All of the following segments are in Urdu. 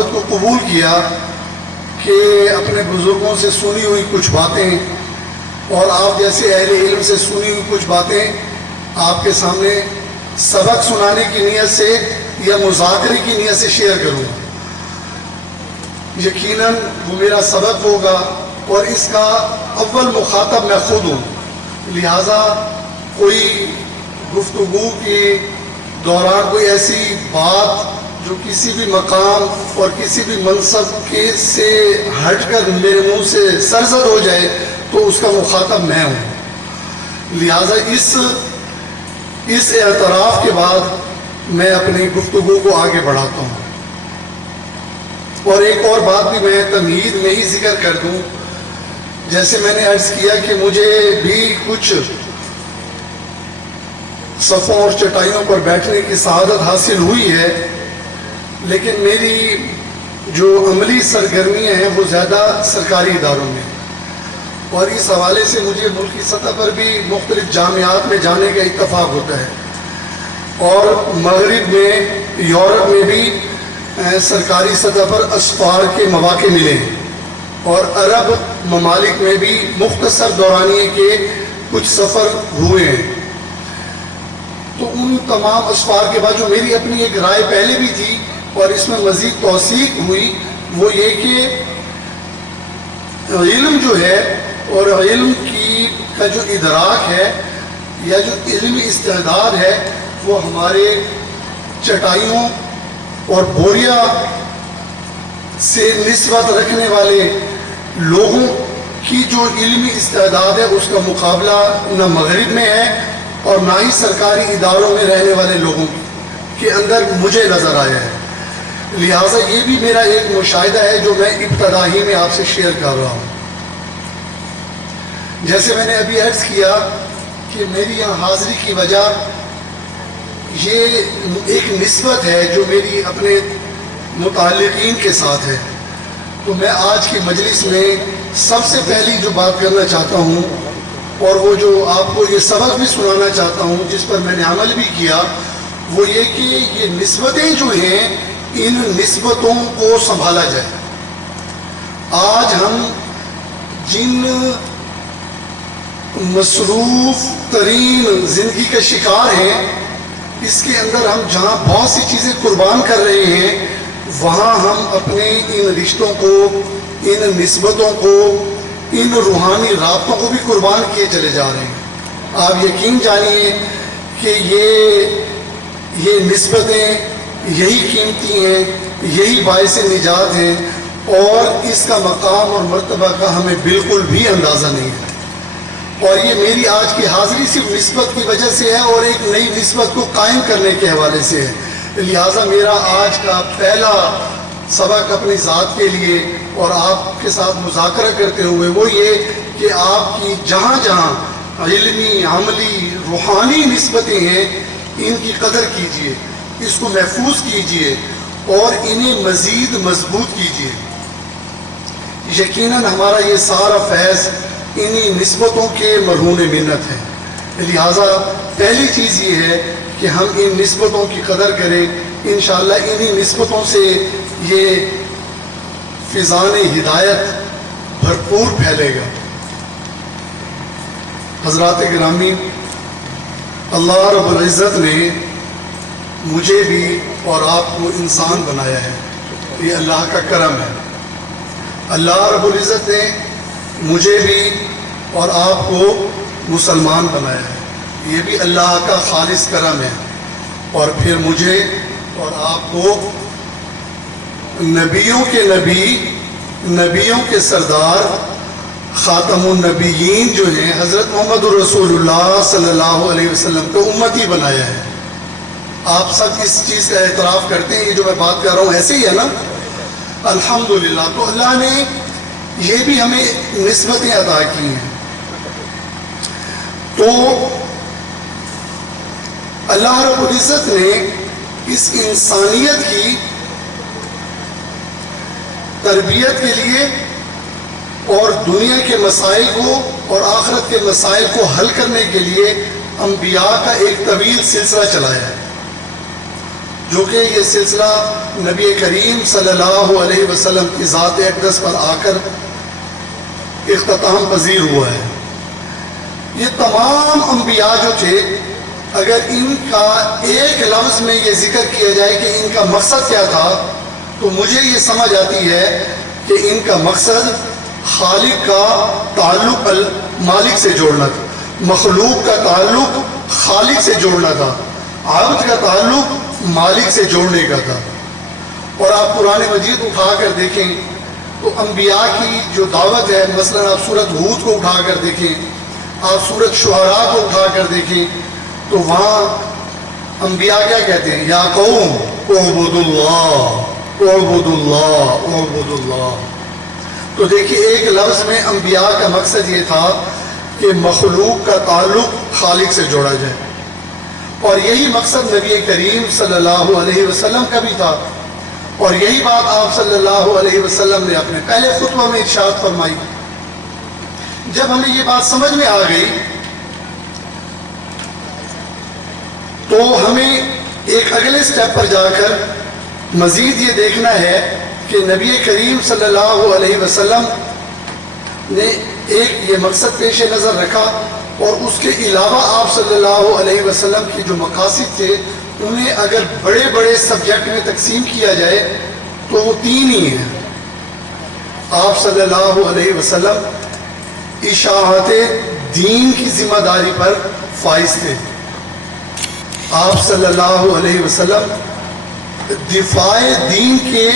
دعوت کو قبول کیا کہ اپنے بزرگوں سے سنی ہوئی کچھ باتیں اور آپ جیسے اہل علم سے سنی ہوئی کچھ باتیں آپ کے سامنے سبق سنانے کی نیت سے یا مذاکرے کی نیت سے شیئر کروں گا۔ یقیناً وہ میرا سبق ہوگا اور اس کا اول مخاطب میں خود ہوں، لہٰذا کوئی گفتگو کے دوران کوئی ایسی بات جو کسی بھی مقام اور کسی بھی منصب کے سے ہٹ کر میرے منہ سے سرزد ہو جائے تو اس کا مخاطب میں ہوں۔ لہٰذا اس اعتراف کے بعد میں اپنی گفتگو کو آگے بڑھاتا ہوں۔ اور ایک اور بات بھی میں تمہید میں ہی ذکر کر دوں، جیسے میں نے عرض کیا کہ مجھے بھی کچھ صفوں اور چٹائیوں پر بیٹھنے کی سعادت حاصل ہوئی ہے، لیکن میری جو عملی سرگرمیاں ہیں وہ زیادہ سرکاری اداروں میں، اور اس حوالے سے مجھے ملکی سطح پر بھی مختلف جامعات میں جانے کا اتفاق ہوتا ہے، اور مغرب میں یورپ میں بھی سرکاری سطح پر اسفار کے مواقع ملے ہیں، اور عرب ممالک میں بھی مختصر دورانیے کے کچھ سفر ہوئے ہیں۔ تو ان تمام اسفار کے بعد جو میری اپنی ایک رائے پہلے بھی تھی اور اس میں مزید توثیق ہوئی، وہ یہ کہ علم جو ہے اور علم کا جو ادراک ہے یا جو علمی استعداد ہے وہ ہمارے چٹائیوں اور بوریا سے نسبت رکھنے والے لوگوں کی جو علمی استعداد ہے اس کا مقابلہ نہ مغرب میں ہے اور نہ ہی سرکاری اداروں میں رہنے والے لوگوں کے اندر مجھے نظر آیا ہے۔ لہٰذا یہ بھی میرا ایک مشاہدہ ہے جو میں ابتدا ہی میں آپ سے شیئر کر رہا ہوں۔ جیسے میں نے ابھی عرض کیا کہ میری یہاں حاضری کی وجہ یہ ایک نسبت ہے جو میری اپنے متعلقین کے ساتھ ہے، تو میں آج کی مجلس میں سب سے پہلی جو بات کرنا چاہتا ہوں اور وہ جو آپ کو یہ سبق بھی سنانا چاہتا ہوں جس پر میں نے عمل بھی کیا، وہ یہ کہ یہ نسبتیں جو ہیں ان نسبتوں کو سنبھالا جائے۔ آج ہم جن مصروف ترین زندگی کا شکار ہیں، اس کے اندر ہم جہاں بہت سی چیزیں قربان کر رہے ہیں وہاں ہم اپنے ان رشتوں کو، ان نسبتوں کو، ان روحانی رابطوں کو بھی قربان کیے چلے جا رہے ہیں۔ آپ یقین جانیے کہ یہ نسبتیں یہی قیمتی ہیں، یہی باعث نجات ہیں، اور اس کا مقام اور مرتبہ کا ہمیں بالکل بھی اندازہ نہیں ہے۔ اور یہ میری آج کی حاضری صرف نسبت کی وجہ سے ہے اور ایک نئی نسبت کو قائم کرنے کے حوالے سے ہے۔ لہٰذا میرا آج کا پہلا سبق اپنی ذات کے لیے اور آپ کے ساتھ مذاکرہ کرتے ہوئے وہ یہ کہ آپ کی جہاں جہاں علمی، عملی، روحانی نسبتیں ہیں ان کی قدر کیجیے، اس کو محفوظ کیجیے اور انہیں مزید مضبوط کیجیے۔ یقیناً ہمارا یہ سارا فیض انہی نسبتوں کے مرہون منت ہے۔ لہٰذا پہلی چیز یہ ہے کہ ہم ان نسبتوں کی قدر کریں، انشاءاللہ انہی نسبتوں سے یہ فیضان ہدایت بھرپور پھیلے گا۔ حضرات گرامی، اللہ رب العزت نے مجھے بھی اور آپ کو انسان بنایا ہے، یہ اللہ کا کرم ہے۔ اللہ رب العزت نے مجھے بھی اور آپ کو مسلمان بنایا ہے، یہ بھی اللہ کا خالص کرم ہے، اور پھر مجھے اور آپ کو نبیوں کے نبی، نبیوں کے سردار، خاتم النبیین جو ہیں حضرت محمد رسول اللہ صلی اللہ علیہ وسلم کو امتی بنایا ہے۔ آپ سب اس چیز کا اعتراف کرتے ہیں، یہ جو میں بات کر رہا ہوں ایسے ہی ہے نا؟ الحمدللہ۔ تو اللہ نے یہ بھی ہمیں نسبتیں عطا کی ہیں۔ تو اللہ رب العزت نے اس انسانیت کی تربیت کے لیے اور دنیا کے مسائل کو اور آخرت کے مسائل کو حل کرنے کے لیے انبیاء کا ایک طویل سلسلہ چلایا ہے۔ جو کہ یہ سلسلہ نبی کریم صلی اللہ علیہ وسلم کی ذات اقدس پر آ کر اختتام پذیر ہوا ہے۔ یہ تمام انبیاء جو تھے، اگر ان کا ایک لفظ میں یہ ذکر کیا جائے کہ ان کا مقصد کیا تھا، تو مجھے یہ سمجھ آتی ہے کہ ان کا مقصد خالق کا تعلق مالک سے جوڑنا تھا، مخلوق کا تعلق خالق سے جوڑنا تھا، عبد کا تعلق مالک سے جوڑنے کا تھا۔ اور آپ قرآن مجید اٹھا کر دیکھیں تو انبیاء کی جو دعوت ہے، مثلا آپ سورۃ ہود کو اٹھا کر دیکھیں، آپ سورۃ شعراء کو اٹھا کر دیکھیں، تو وہاں انبیاء کیا کہتے ہیں؟ یا قوم اعبدوا اللہ اعبدوا اللہ اعبدوا اللہ۔ تو دیکھیے ایک لفظ میں انبیاء کا مقصد یہ تھا کہ مخلوق کا تعلق خالق سے جوڑا جائے، اور یہی مقصد نبی کریم صلی اللہ علیہ وسلم کا بھی تھا، اور یہی بات آپ صلی اللہ علیہ وسلم نے اپنے پہلے خطبہ میں ارشاد فرمائی۔ جب ہمیں یہ بات سمجھ میں آ گئی تو ہمیں ایک اگلے سٹیپ پر جا کر مزید یہ دیکھنا ہے کہ نبی کریم صلی اللہ علیہ وسلم نے ایک یہ مقصد پیش نظر رکھا، اور اس کے علاوہ آپ صلی اللہ علیہ وسلم کے جو مقاصد تھے انہیں اگر بڑے بڑے سبجیکٹ میں تقسیم کیا جائے تو وہ تین ہی ہیں۔ آپ صلی اللہ علیہ وسلم اشاعت دین کی ذمہ داری پر فائز تھے، آپ صلی اللہ علیہ وسلم دفاع دین کے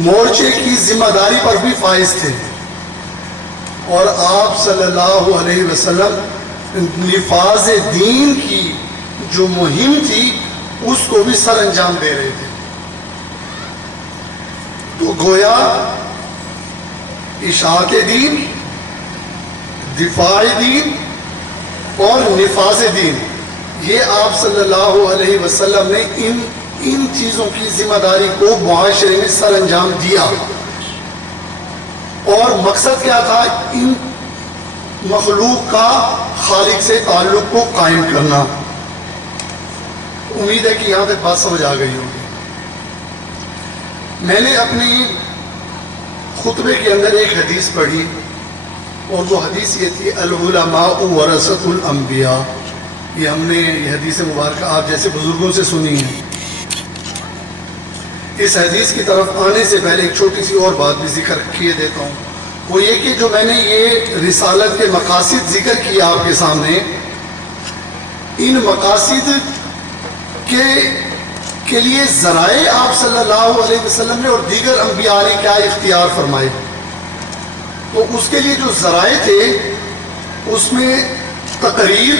مورچے کی ذمہ داری پر بھی فائز تھے، اور آپ صلی اللہ علیہ وسلم نفاذ دین کی جو مہم تھی اس کو بھی سر انجام دے رہے تھے۔ تو گویا اشاعت دین، دفاع دین اور نفاذ دین، یہ آپ صلی اللہ علیہ وسلم نے ان چیزوں کی ذمہ داری کو معاشرے میں سر انجام دیا، اور مقصد کیا تھا؟ ان مخلوق کا خالق سے تعلق کو قائم کرنا۔ امید ہے کہ یہاں تک بات سمجھ آ گئی ہوگی۔ میں نے اپنی خطبے کے اندر ایک حدیث پڑھی، اور وہ حدیث یہ تھی العلماء ورثۃ الانبیاء۔ یہ ہم نے یہ حدیث مبارکہ آپ جیسے بزرگوں سے سنی ہے۔ اس حدیث کی طرف آنے سے پہلے ایک چھوٹی سی اور بات بھی ذکر کیے دیتا ہوں، وہ یہ کہ جو میں نے یہ رسالت کے مقاصد ذکر کیا آپ کے سامنے، ان مقاصد کے لیے ذرائع آپ صلی اللہ علیہ وسلم نے اور دیگر انبیاء نے کیا اختیار فرمائے۔ تو اس کے لیے جو ذرائع تھے اس میں تقریر،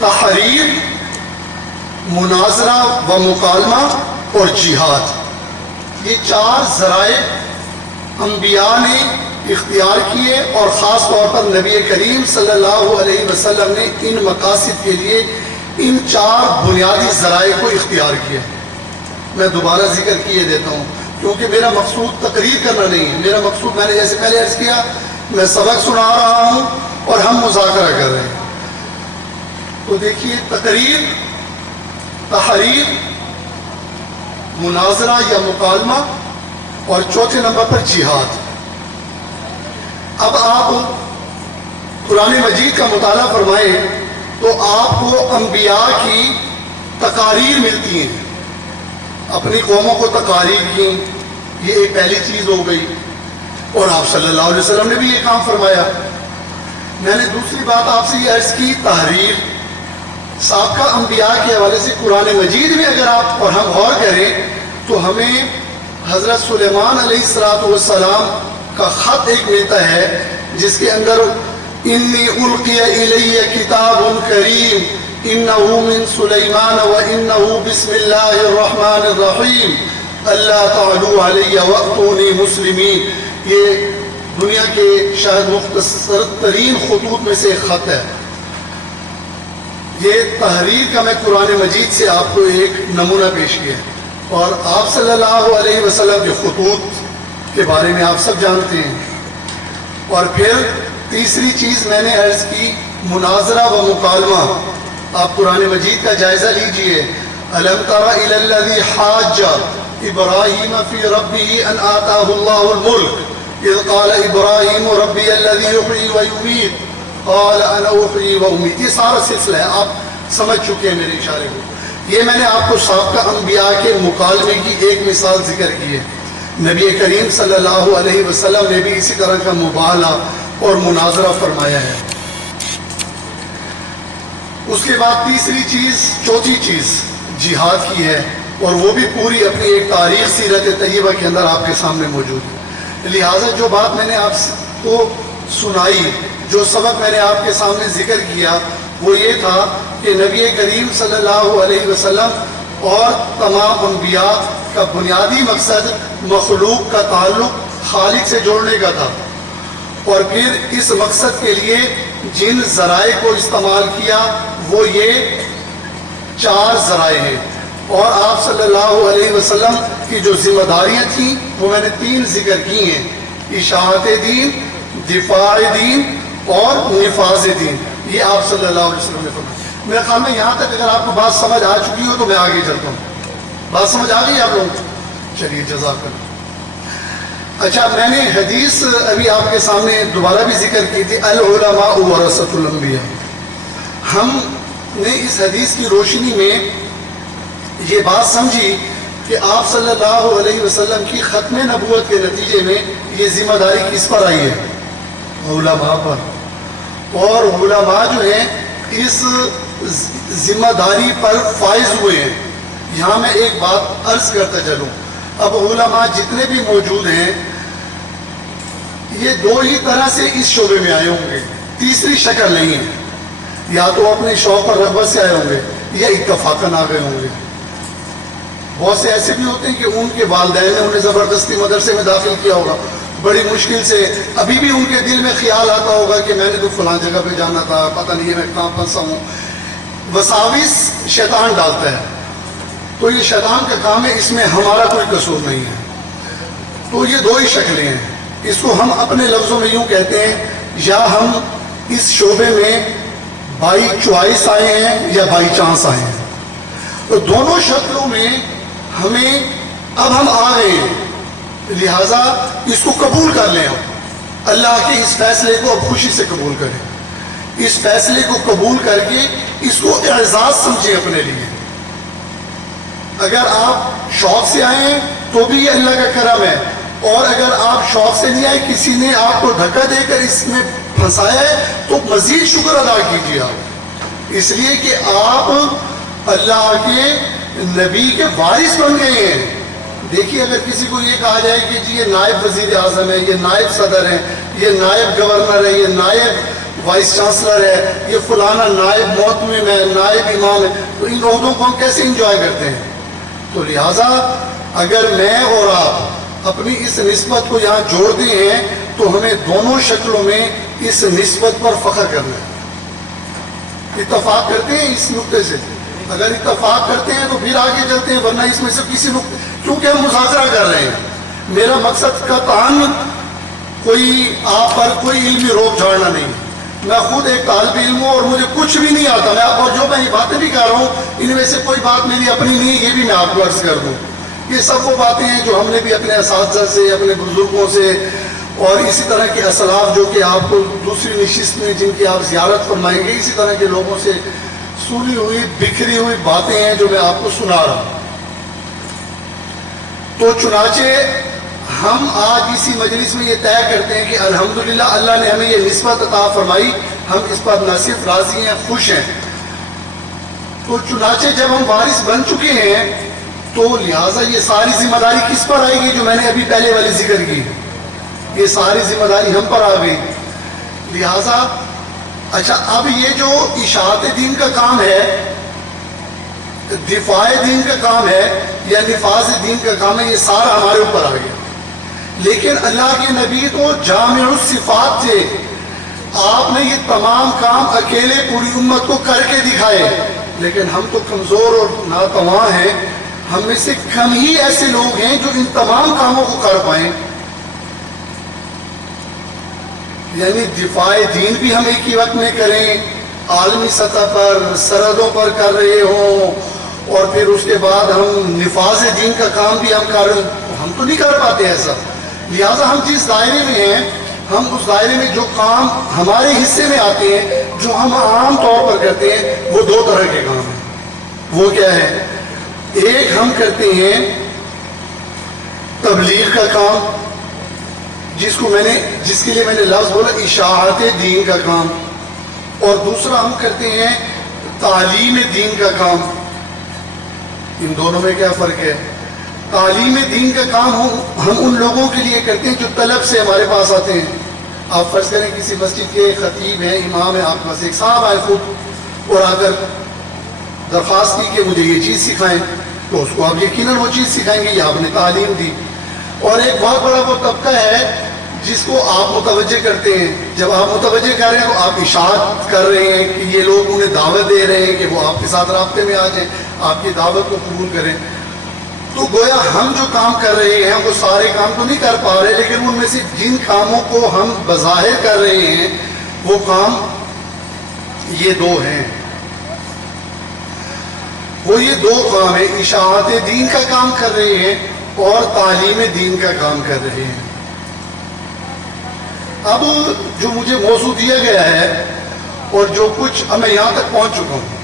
تحریر، مناظرہ و مکالمہ اور جہاد، یہ چار ذرائع انبیاء نے اختیار کیے، اور خاص طور پر نبی کریم صلی اللہ علیہ وسلم نے ان مقاصد کے لیے ان چار بنیادی ذرائع کو اختیار کیا۔ میں دوبارہ ذکر کیے دیتا ہوں کیونکہ میرا مقصود تقریر کرنا نہیں ہے، میرا مقصود میں نے جیسے پہلے عرض کیا، میں سبق سنا رہا ہوں اور ہم مذاکرہ کر رہے ہیں۔ تو دیکھیے تقریر، تحریر، مناظرہ یا مکالمہ، اور چوتھے نمبر پر جہاد۔ اب آپ قرآن مجید کا مطالعہ فرمائیں تو آپ کو انبیاء کی تقاریر ملتی ہیں، اپنی قوموں کو تقاریر کی، یہ ایک پہلی چیز ہو گئی، اور آپ صلی اللہ علیہ وسلم نے بھی یہ کام فرمایا۔ میں نے دوسری بات آپ سے یہ عرض کی، تحریر۔ سابقہ انبیاء کے حوالے سے قرآن مجید میں اگر آپ اور ہم غور کریں تو ہمیں حضرت سلیمان علیہ السلام کا خط ایک ملتا ہے جس کے اندر انی القی الی کتاب کریم انہ من سلیمان و انہ بسم اللہ الرحمن الرحیم اللہ تعالی علی واتونی مسلمین۔ یہ دنیا کے شاید مختصر ترین خطوط میں سے ایک خط ہے۔ یہ تحریر کا میں قرآن مجید سے آپ کو ایک نمونہ پیش کیا ہے، اور آپ صلی اللہ علیہ وسلم کے خطوط کے بارے میں آپ سب جانتے ہیں۔ اور پھر تیسری چیز میں نے عرض کی مناظرہ و مکالمہ، آپ قرآن مجید کا جائزہ لیجئے. الم تر الی الذی حاج ابراہیم فی ربہ ان آتاہ اللہ الملک اذ قال ابراہیم ربی الذی یحیی ویمیت قال انا احیی وامیت. یہ سارا سلسلہ ہے، آپ سمجھ چکے ہیں میرے اشارے کو. یہ میں نے آپ کو سابقہ انبیاء کے مکالمے کی ایک مثال ذکر کی ہے. نبی کریم صلی اللہ علیہ وسلم نے بھی اسی طرح کا مباحثہ اور مناظرہ فرمایا ہے. اس کے بعد تیسری چیز، چوتھی چیز جہاد کی ہے، اور وہ بھی پوری اپنی ایک تاریخ سیرت طیبہ کے اندر آپ کے سامنے موجود ہے. لہٰذا جو بات میں نے آپ کو سنائی، جو سبق میں نے آپ کے سامنے ذکر کیا، وہ یہ تھا کہ نبی کریم صلی اللہ علیہ وسلم اور تمام انبیاء کا بنیادی مقصد مخلوق کا تعلق خالق سے جوڑنے کا تھا، اور پھر اس مقصد کے لیے جن ذرائع کو استعمال کیا وہ یہ 4 ذرائع ہیں. اور آپ صلی اللہ علیہ وسلم کی جو ذمہ داریاں تھیں وہ میں نے 3 ذکر کی ہیں: اشاعت دین، دفاع دین اور نفاذ دین. یہ آپ صلی اللہ علیہ وسلم نے فرمایا. میرے خیال میں یہاں تک اگر آپ کو بات سمجھ آ چکی ہو تو میں آگے چلتا ہوں. بات سمجھ آ گئی آپ لوگوں کو؟ چلیے جزاک اللہ. اچھا، میں نے حدیث ابھی آپ کے سامنے دوبارہ بھی ذکر کی تھی، العلماء ورثۃ الانبیاء. ہم نے اس حدیث کی روشنی میں یہ بات سمجھی کہ آپ صلی اللہ علیہ وسلم کی ختم نبوت کے نتیجے میں یہ ذمہ داری کس پر آئی ہے؟ علماء پر. اور علماء جو ہیں اس ذمہ داری پر فائز ہوئے ہیں. یہاں میں ایک بات عرض کرتا چلوں. اب علماء جتنے بھی موجود ہیں یہ 2 ہی طرح سے اس شعبے میں آئے ہوں گے، تیسری شکل نہیں ہے. یا تو اپنے شوق اور رغبت سے آئے ہوں گے یا اتفاقاً آ گئے ہوں گے. بہت سے ایسے بھی ہوتے ہیں کہ ان کے والدین نے انہیں زبردستی مدرسے میں داخل کیا ہوگا، بڑی مشکل سے. ابھی بھی ان کے دل میں خیال آتا ہوگا کہ میں نے تو فلاں جگہ پہ جانا تھا، پتہ نہیں ہے میں کہاں پھنسا ہوں. وساوس شیطان ڈالتا ہے، تو یہ شیطان کا کام ہے، اس میں ہمارا کوئی قصور نہیں ہے. تو یہ 2 ہی شکلیں ہیں. اس کو ہم اپنے لفظوں میں یوں کہتے ہیں، یا ہم اس شعبے میں بائی چوائس آئے ہیں یا بائی چانس آئے ہیں. تو دونوں شکلوں میں ہمیں اب ہم آ رہے ہیں، لہٰذا اس کو قبول کر لیں. ہم اللہ کے اس فیصلے کو اب خوشی سے قبول کریں. اس فیصلے کو قبول کر کے اس کو اعزاز سمجھیں اپنے لیے. اگر آپ شوق سے آئے ہیں تو بھی یہ اللہ کا کرم ہے، اور اگر آپ شوق سے نہیں آئے، کسی نے آپ کو دھکا دے کر اس میں پھنسایا ہے، تو مزید شکر ادا کیجیے آپ، اس لیے کہ آپ اللہ کے نبی کے وارث بن گئے ہیں. دیکھیے، اگر کسی کو یہ کہا جائے کہ جی یہ نائب وزیر اعظم ہے، یہ نائب صدر ہے، یہ نائب گورنر ہے، یہ نائب وائس چانسلر ہے، یہ فلانا نائب محتمم ہے، نائب امام ہے، تو ان عہدوں کو ہم کیسے انجوائے کرتے ہیں؟ تو لہٰذا اگر میں اور آپ اپنی اس نسبت کو یہاں جوڑتے ہیں تو ہمیں دونوں شکلوں میں اس نسبت پر فخر کرنا ہے. اتفاق کرتے ہیں اس نقطے سے؟ اگر اتفاق کرتے ہیں تو پھر آگے چلتے ہیں، ورنہ اس میں سے کسی نقطے، کیونکہ ہم مذاکرہ کر رہے ہیں. میرا مقصد کا تعین کوئی آپ پر کوئی علمی روک جھاڑنا نہیں. میں خود ایک طالب علم ہوں اور مجھے کچھ بھی نہیں آتا. میں اور جو میں یہ باتیں بھی کر رہا ہوں ان میں سے کوئی بات میری اپنی نہیں ہے، یہ بھی میں آپ کو عرض کر دوں. یہ سب وہ باتیں ہیں جو ہم نے بھی اپنے اساتذہ سے، اپنے بزرگوں سے، اور اسی طرح کے اسلاف جو کہ آپ کو دوسری نشست میں جن کی آپ زیارت فرمائیں گے، اسی طرح کے لوگوں سے سنی ہوئی بکھری ہوئی باتیں ہیں جو میں آپ کو سنا رہا ہوں. تو چنانچہ ہم آج اسی مجلس میں یہ طے کرتے ہیں کہ الحمدللہ اللہ نے ہمیں یہ نسبت عطا فرمائی، ہم اس پر نہ صرف راضی ہیں، خوش ہیں. تو چنانچہ جب ہم وارث بن چکے ہیں تو لہٰذا یہ ساری ذمہ داری کس پر آئے گی جو میں نے ابھی پہلے والی ذکر کی؟ یہ ساری ذمہ داری ہم پر آ گئی. لہٰذا اچھا، اب یہ جو اشاعت دین کا کام ہے، دفاع دین کا کام ہے یا نفاذ دین کا کام ہے، یہ سارا ہمارے اوپر آ گیا. لیکن اللہ کے نبی تو جامع الصفات تھے. آپ نے یہ تمام کام اکیلے پوری امت کو کر کے دکھائے. لیکن ہم تو کمزور اور ناتواں ہیں، ہم میں سے کم ہی ایسے لوگ ہیں جو ان تمام کاموں کو کر پائیں. یعنی دفاع دین بھی ہم ایک ہی وقت میں کریں، عالمی سطح پر سرحدوں پر کر رہے ہوں، اور پھر اس کے بعد ہم نفاذ دین کا کام بھی ہم تو نہیں کر پاتے ایسا. لہٰذا ہم جس دائرے میں ہیں، ہم اس دائرے میں جو کام ہمارے حصے میں آتے ہیں، جو ہم عام طور پر کرتے ہیں، وہ دو طرح کے کام ہیں. وہ کیا ہے؟ ایک ہم کرتے ہیں تبلیغ کا کام، جس کے لیے میں نے لفظ بولا اشاعت دین کا کام، اور دوسرا ہم کرتے ہیں تعلیم دین کا کام. ان دونوں میں کیا فرق ہے؟ تعلیم دین کا کام ہم ان لوگوں کے لیے کرتے ہیں جو طلب سے ہمارے پاس آتے ہیں. آپ فرض کریں کسی مسجد کے خطیب ہیں، امام ہیں، آپ کے پاس ایک صاحب آئے خود اور آ کر درخواست کی کہ مجھے یہ چیز سکھائیں، تو اس کو آپ یقیناً وہ چیز سکھائیں گے، یہ آپ نے تعلیم دی. اور ایک بہت بڑا وہ طبقہ ہے جس کو آپ متوجہ کرتے ہیں. جب آپ متوجہ کر رہے ہیں تو آپ اشاعت کر رہے ہیں کہ یہ لوگ انہیں دعوت دے رہے ہیں کہ وہ آپ کے ساتھ رابطے میں آ جائیں، آپ کی دعوت کو قبول کریں. تو گویا ہم جو کام کر رہے ہیں وہ سارے کام تو نہیں کر پا رہے، لیکن ان میں سے جن کاموں کو ہم بظاہر کر رہے ہیں وہ کام یہ دو ہیں. وہ یہ دو کام ہیں، اشاعت دین کا کام کر رہے ہیں اور تعلیم دین کا کام کر رہے ہیں. اب جو مجھے موضوع دیا گیا ہے اور جو کچھ اب میں یہاں تک پہنچ چکا ہوں،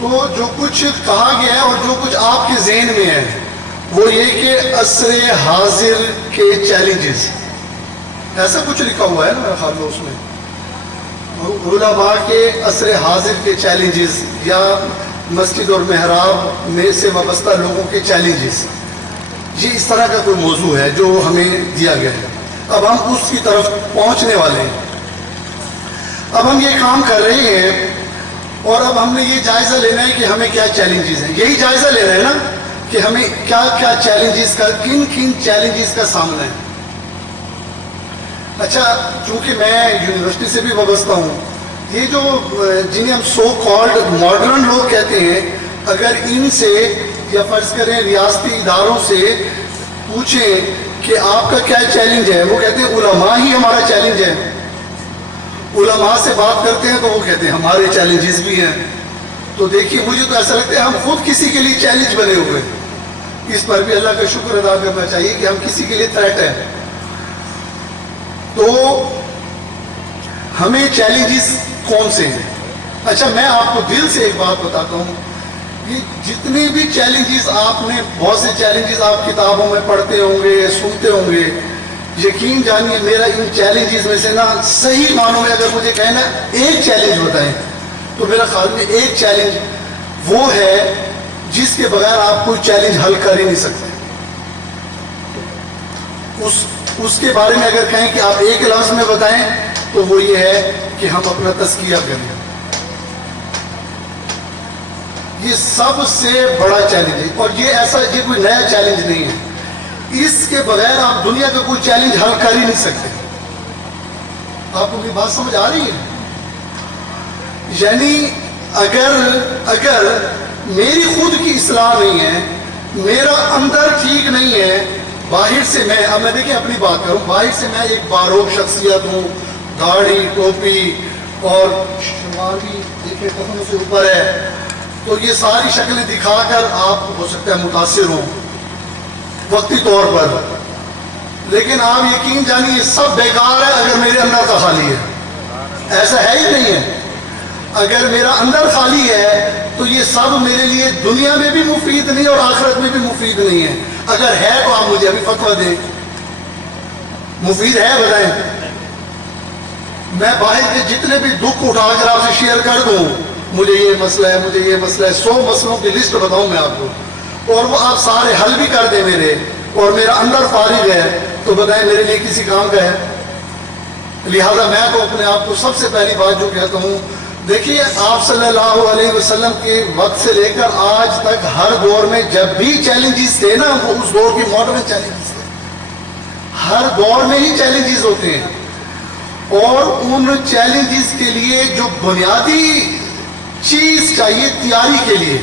تو جو کچھ کہا گیا ہے اور جو کچھ آپ کے ذہن میں ہے وہ یہ کہ عصر حاضر کے چیلنجز، ایسا کچھ لکھا ہوا ہے نا میرا خیال میں اس میں، علماء کے عصر حاضر کے چیلنجز یا مسجد اور محراب میں سے وابستہ لوگوں کے چیلنجز، یہ اس طرح کا کوئی موضوع ہے جو ہمیں دیا گیا ہے. اب ہم اس کی طرف پہنچنے والے ہیں. اب ہم یہ کام کر رہے ہیں اور اب ہم نے یہ جائزہ لینا ہے کہ ہمیں کیا چیلنجز ہیں. یہی جائزہ لینا ہے نا کہ ہمیں کیا کیا چیلنجز کا، کن کن چیلنجز کا سامنا ہے. اچھا، چونکہ میں یونیورسٹی سے بھی وابستہ ہوں، یہ جو جنہیں ہم سو کالڈ ماڈرن لوگ کہتے ہیں، اگر ان سے یا فرض کریں ریاستی اداروں سے پوچھیں کہ آپ کا کیا چیلنج ہے، وہ کہتے ہیں علماء ہی ہمارا چیلنج ہے. علماء سے بات کرتے ہیں تو وہ کہتے ہیں ہمارے چیلنجز بھی ہیں. تو دیکھیے، مجھے تو ایسا لگتا ہے ہم خود کسی کے لیے چیلنج بنے ہوئے. اس پر بھی اللہ کا شکر ادا کرنا چاہیے کہ ہم کسی کے لیے تھریٹ ہیں. تو ہمیں چیلنجز کون سے ہیں؟ اچھا، میں آپ کو دل سے ایک بات بتاتا ہوں، یہ جتنے بھی چیلنجز آپ نے، بہت سے چیلنجز آپ کتابوں میں پڑھتے ہوں گے، سنتے ہوں گے، یقین جانیے میرا ان چیلنجز میں سے نا صحیح معنوں میں اگر مجھے کہنا ایک چیلنج بتائیں تو میرا خیال میں ایک چیلنج وہ ہے جس کے بغیر آپ کوئی چیلنج حل کر ہی نہیں سکتے. اس کے بارے میں اگر کہیں کہ آپ ایک لفظ میں بتائیں تو وہ یہ ہے کہ ہم اپنا تزکیہ کریں. یہ سب سے بڑا چیلنج ہے، اور یہ کوئی نیا چیلنج نہیں ہے. اس کے بغیر آپ دنیا کا کوئی چیلنج حل کر ہی نہیں سکتے. آپ کو میری بات سمجھ آ رہی ہے؟ یعنی اگر میری خود کی اصلاح نہیں ہے، میرا اندر ٹھیک نہیں ہے، باہر سے میں دیکھیں اپنی بات کروں، باہر سے میں ایک باروک شخصیت ہوں، داڑھی، ٹوپی اور شلوار بھی دیکھیں ٹخنوں سے اوپر ہے، تو یہ ساری شکلیں دکھا کر آپ ہو سکتا ہے متاثر ہوں وقتی طور پر، لیکن آپ یقین جانیے یہ سب بیکار ہے اگر میرے اندر کا خالی ہے. ایسا ہے ہی نہیں ہے. اگر میرا اندر خالی ہے تو یہ سب میرے لیے دنیا میں بھی مفید نہیں اور آخرت میں بھی مفید نہیں ہے. اگر ہے تو آپ مجھے ابھی فتویٰ دیں، مفید ہے بتائیں. میں باہر کے جتنے بھی دکھ اٹھا کر آپ سے شیئر کر دوں، مجھے یہ مسئلہ ہے، مجھے یہ مسئلہ ہے، 100 مسئلوں کی لسٹ بتاؤں میں آپ کو، اور وہ آپ سارے حل بھی کر دیں میرے، اور میرا اندر فارغ ہے، تو بتائیں میرے لیے کسی کام کا ہے؟ لہذا میں تو اپنے آپ کو سب سے پہلی بات جو کہتا ہوں، دیکھیے آپ صلی اللہ علیہ وسلم کے وقت سے لے کر آج تک ہر دور میں جب بھی چیلنجز تھے نا، وہ اس دور کی ماڈرن چیلنجز تھے. ہر دور میں ہی چیلنجز ہوتے ہیں، اور ان چیلنجز کے لیے جو بنیادی چیز چاہیے تیاری کے لیے،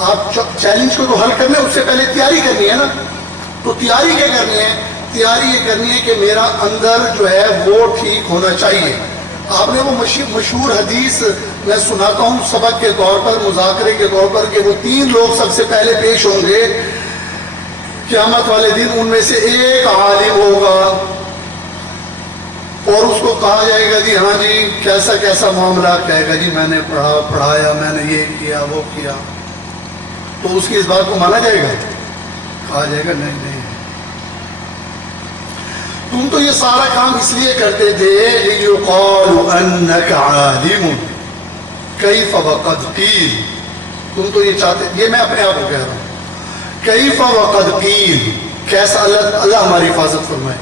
آپ چیلنج کو تو حل کرنے اس سے پہلے تیاری کرنی ہے نا. تو تیاری کیا کرنی ہے؟ تیاری یہ کرنی ہے کہ میرا اندر جو ہے وہ ٹھیک ہونا چاہیے. آپ نے وہ مشہور حدیث میں سناتا ہوں سبق کے طور پر، مذاکرے کے طور پر، کہ وہ 3 لوگ سب سے پہلے پیش ہوں گے قیامت والے دن. ان میں سے ایک عالم ہوگا اور اس کو کہا جائے گا جی ہاں جی کیسا کیسا معاملہ، کہے گا جی میں نے پڑھایا، میں نے یہ کیا وہ کیا. تو اس کی اس بات کو مانا جائے گا؟ کہا جائے گا نہیں نہیں، تم تو یہ سارا کام اس لیے کرتے تھے لِيُقَالُ أَنَّكَ عَالِمٌ كَيْفَ وَقَدْ قِيلَ. تم تو یہ چاہتے، یہ میں اپنے آپ کو کہہ رہا ہوں، کیف وقد قیل، کیسا، اللہ ہماری حفاظت فرمائے.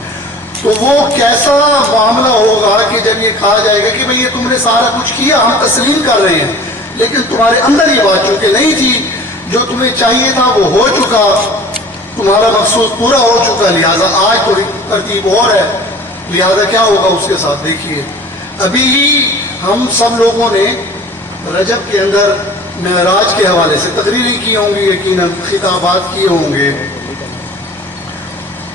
تو وہ کیسا معاملہ ہوگا کہ جب یہ کہا جائے گا کہ بھئی یہ تم نے سارا کچھ کیا، ہم تسلیم کر رہے ہیں، لیکن تمہارے اندر یہ بات چونکہ نہیں تھی، جو تمہیں چاہیے تھا وہ ہو چکا، تمہارا مقصود پورا ہو چکا، لہٰذا آج تو ترتیب اور ہے، لہٰذا کیا ہوگا اس کے ساتھ. دیکھیے ابھی ہی ہم سب لوگوں نے رجب کے اندر معراج کے حوالے سے تقریریں کی ہوں گی، یقیناً خطابات کیے ہوں گے.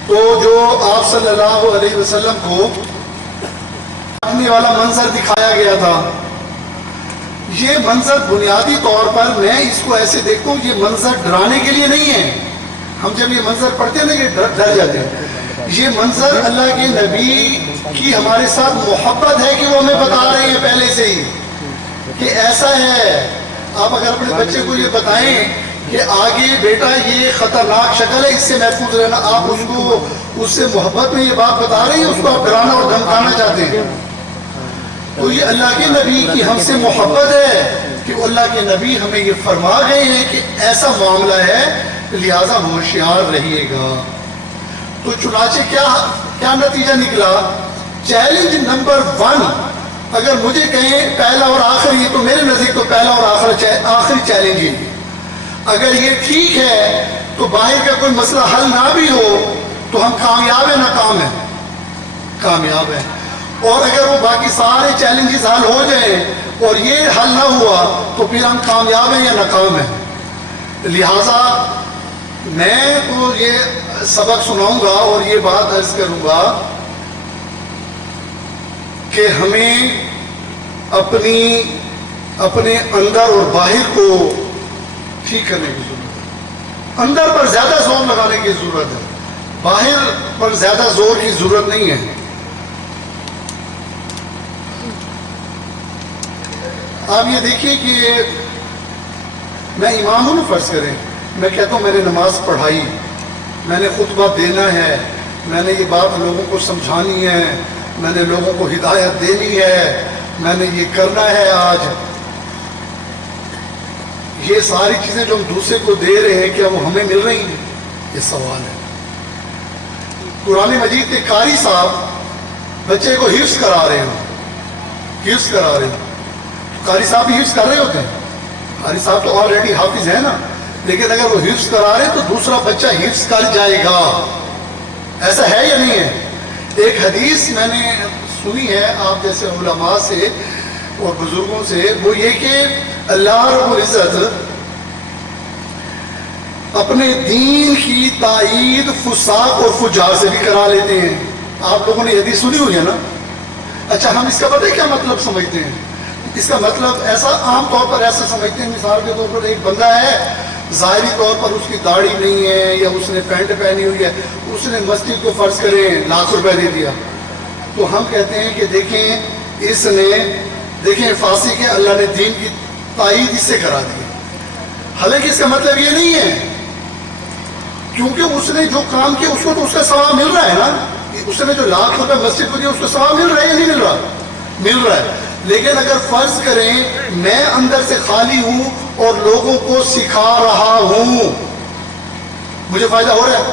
تو جو آپ صلی اللہ علیہ وسلم کو اپنے والا منظر دکھایا گیا تھا، یہ منظر بنیادی طور پر میں اس کو ایسے دیکھتا ہوں، یہ منظر ڈرانے کے لیے نہیں ہے. ہم جب یہ منظر پڑھتے ہیں نا یہ ڈر جاتے ہیں. یہ منظر اللہ کے نبی کی ہمارے ساتھ محبت ہے کہ وہ ہمیں بتا رہے ہیں پہلے سے ہی کہ ایسا ہے. آپ اگر اپنے بچے کو یہ بتائیں کہ آگے بیٹا یہ خطرناک شکل ہے، اس سے محفوظ رہنا، آپ اس کو اس سے محبت میں یہ بات بتا رہے ہیں، اس کو آپ ڈرانا اور دھمکانا چاہتے ہیں. تو یہ اللہ کے نبی کی ہم سے محبت ہے کہ اللہ کے نبی ہمیں یہ فرما گئے ہیں کہ ایسا معاملہ ہے، لہذا ہوشیار رہیے گا. تو چنانچہ کیا نتیجہ نکلا؟ چیلنج نمبر 1 اگر مجھے کہیں پہلا اور آخری، تو میرے نزدیک تو پہلا اور آخری چیلنج ہی. اگر یہ ٹھیک ہے تو باہر کا کوئی مسئلہ حل نہ بھی ہو تو ہم کامیاب ہیں، ناکام ہیں؟ کامیاب ہیں. اور اگر وہ باقی سارے چیلنجز حل ہو جائیں اور یہ حل نہ ہوا تو پھر ہم کامیاب ہیں یا ناکام ہیں؟ لہٰذا میں تو یہ سبق سناؤں گا اور یہ بات عرض کروں گا کہ ہمیں اپنے اندر اور باہر کو ٹھیک کرنے کی ضرورت ہے. اندر پر زیادہ زور لگانے کی ضرورت ہے، باہر پر زیادہ زور کی ضرورت نہیں ہے. آپ یہ دیکھیے کہ میں امام ہوں، فرض کریں میں کہتا ہوں میں نے نماز پڑھائی، میں نے خطبہ دینا ہے، میں نے یہ بات لوگوں کو سمجھانی ہے، میں نے لوگوں کو ہدایت دینی ہے، میں نے یہ کرنا ہے. آج یہ ساری چیزیں جو ہم دوسرے کو دے رہے ہیں کیا وہ ہمیں مل رہی ہیں؟ یہ سوال ہے. قرآن مجید کے قاری صاحب بچے کو حفظ کرا رہے ہیں، قاری صاحب بھی حفظ کر رہے ہوتے ہیں. قاری صاحب تو آلریڈی حافظ ہے نا، لیکن اگر وہ حفظ کرا رہے ہیں تو دوسرا بچہ حفظ کر جائے گا. ایسا ہے یا نہیں ہے؟ ایک حدیث میں نے سنی ہے آپ جیسے علماء سے اور بزرگوں سے، وہ یہ کہ اللہ رب العزت اپنے دین کی تائید فساق اور فجار سے بھی کرا لیتے ہیں. آپ لوگوں نے یہ حدیث سنی ہوئی ہے نا؟ اچھا ہم اس کا پتہ ہے کیا مطلب سمجھتے ہیں؟ اس کا مطلب ایسا عام طور پر ایسا سمجھتے ہیں، مثال کے طور پر ایک بندہ ہے، ظاہری طور پر اس کی داڑھی نہیں ہے یا اس نے پینٹ پہنی ہوئی ہے، اس نے مسجد کو فرض کریں ₹1,00,000 دے دیا، تو ہم کہتے ہیں کہ دیکھیں فاسق ہے، اللہ نے دین کی تائید اس سے کرا دی. حالانکہ اس کا مطلب یہ نہیں ہے، کیونکہ اس نے جو کام کیا اس کو تو اس کا ثواب مل رہا ہے نا. اس نے جو ₹1,00,000 مسجد کو دیا اس کا ثواب مل رہا ہے یا نہیں مل رہا؟ مل رہا ہے. لیکن اگر فرض کریں میں اندر سے خالی ہوں اور لوگوں کو سکھا رہا ہوں، مجھے فائدہ ہو رہا ہے،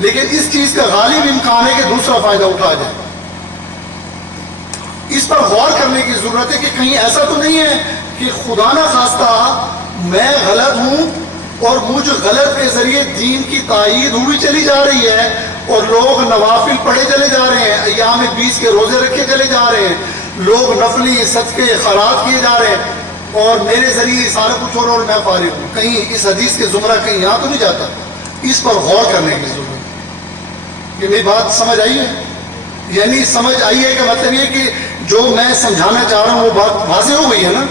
لیکن اس چیز کا غالب امکان ہے کہ دوسرا فائدہ اٹھا جائے. اس پر غور کرنے کی ضرورت ہے کہ کہیں ایسا تو نہیں ہے کہ خدا نہ خواستہ میں غلط ہوں اور مجھ غلط کے ذریعے دین کی تائید ہوئی چلی جا رہی ہے اور لوگ نوافل پڑھے چلے جا رہے ہیں، ایام 20 کے روزے رکھے چلے جا رہے ہیں، لوگ نفلی صدقے خیرات کیے جا رہے ہیں اور میرے ذریعے سارا کچھ ہو رہا اور میں فارغ ہوں. کہیں اس حدیث کے زمرہ کہیں یہاں تو نہیں جاتا. اس پر غور کرنے کی ضرورت ہے. یہ میری بات سمجھ آئی ہے؟ یعنی سمجھ آئی ہے کہ مطلب یہ کہ جو میں سمجھانا چاہ رہا ہوں وہ بات واضح ہو گئی ہے نا؟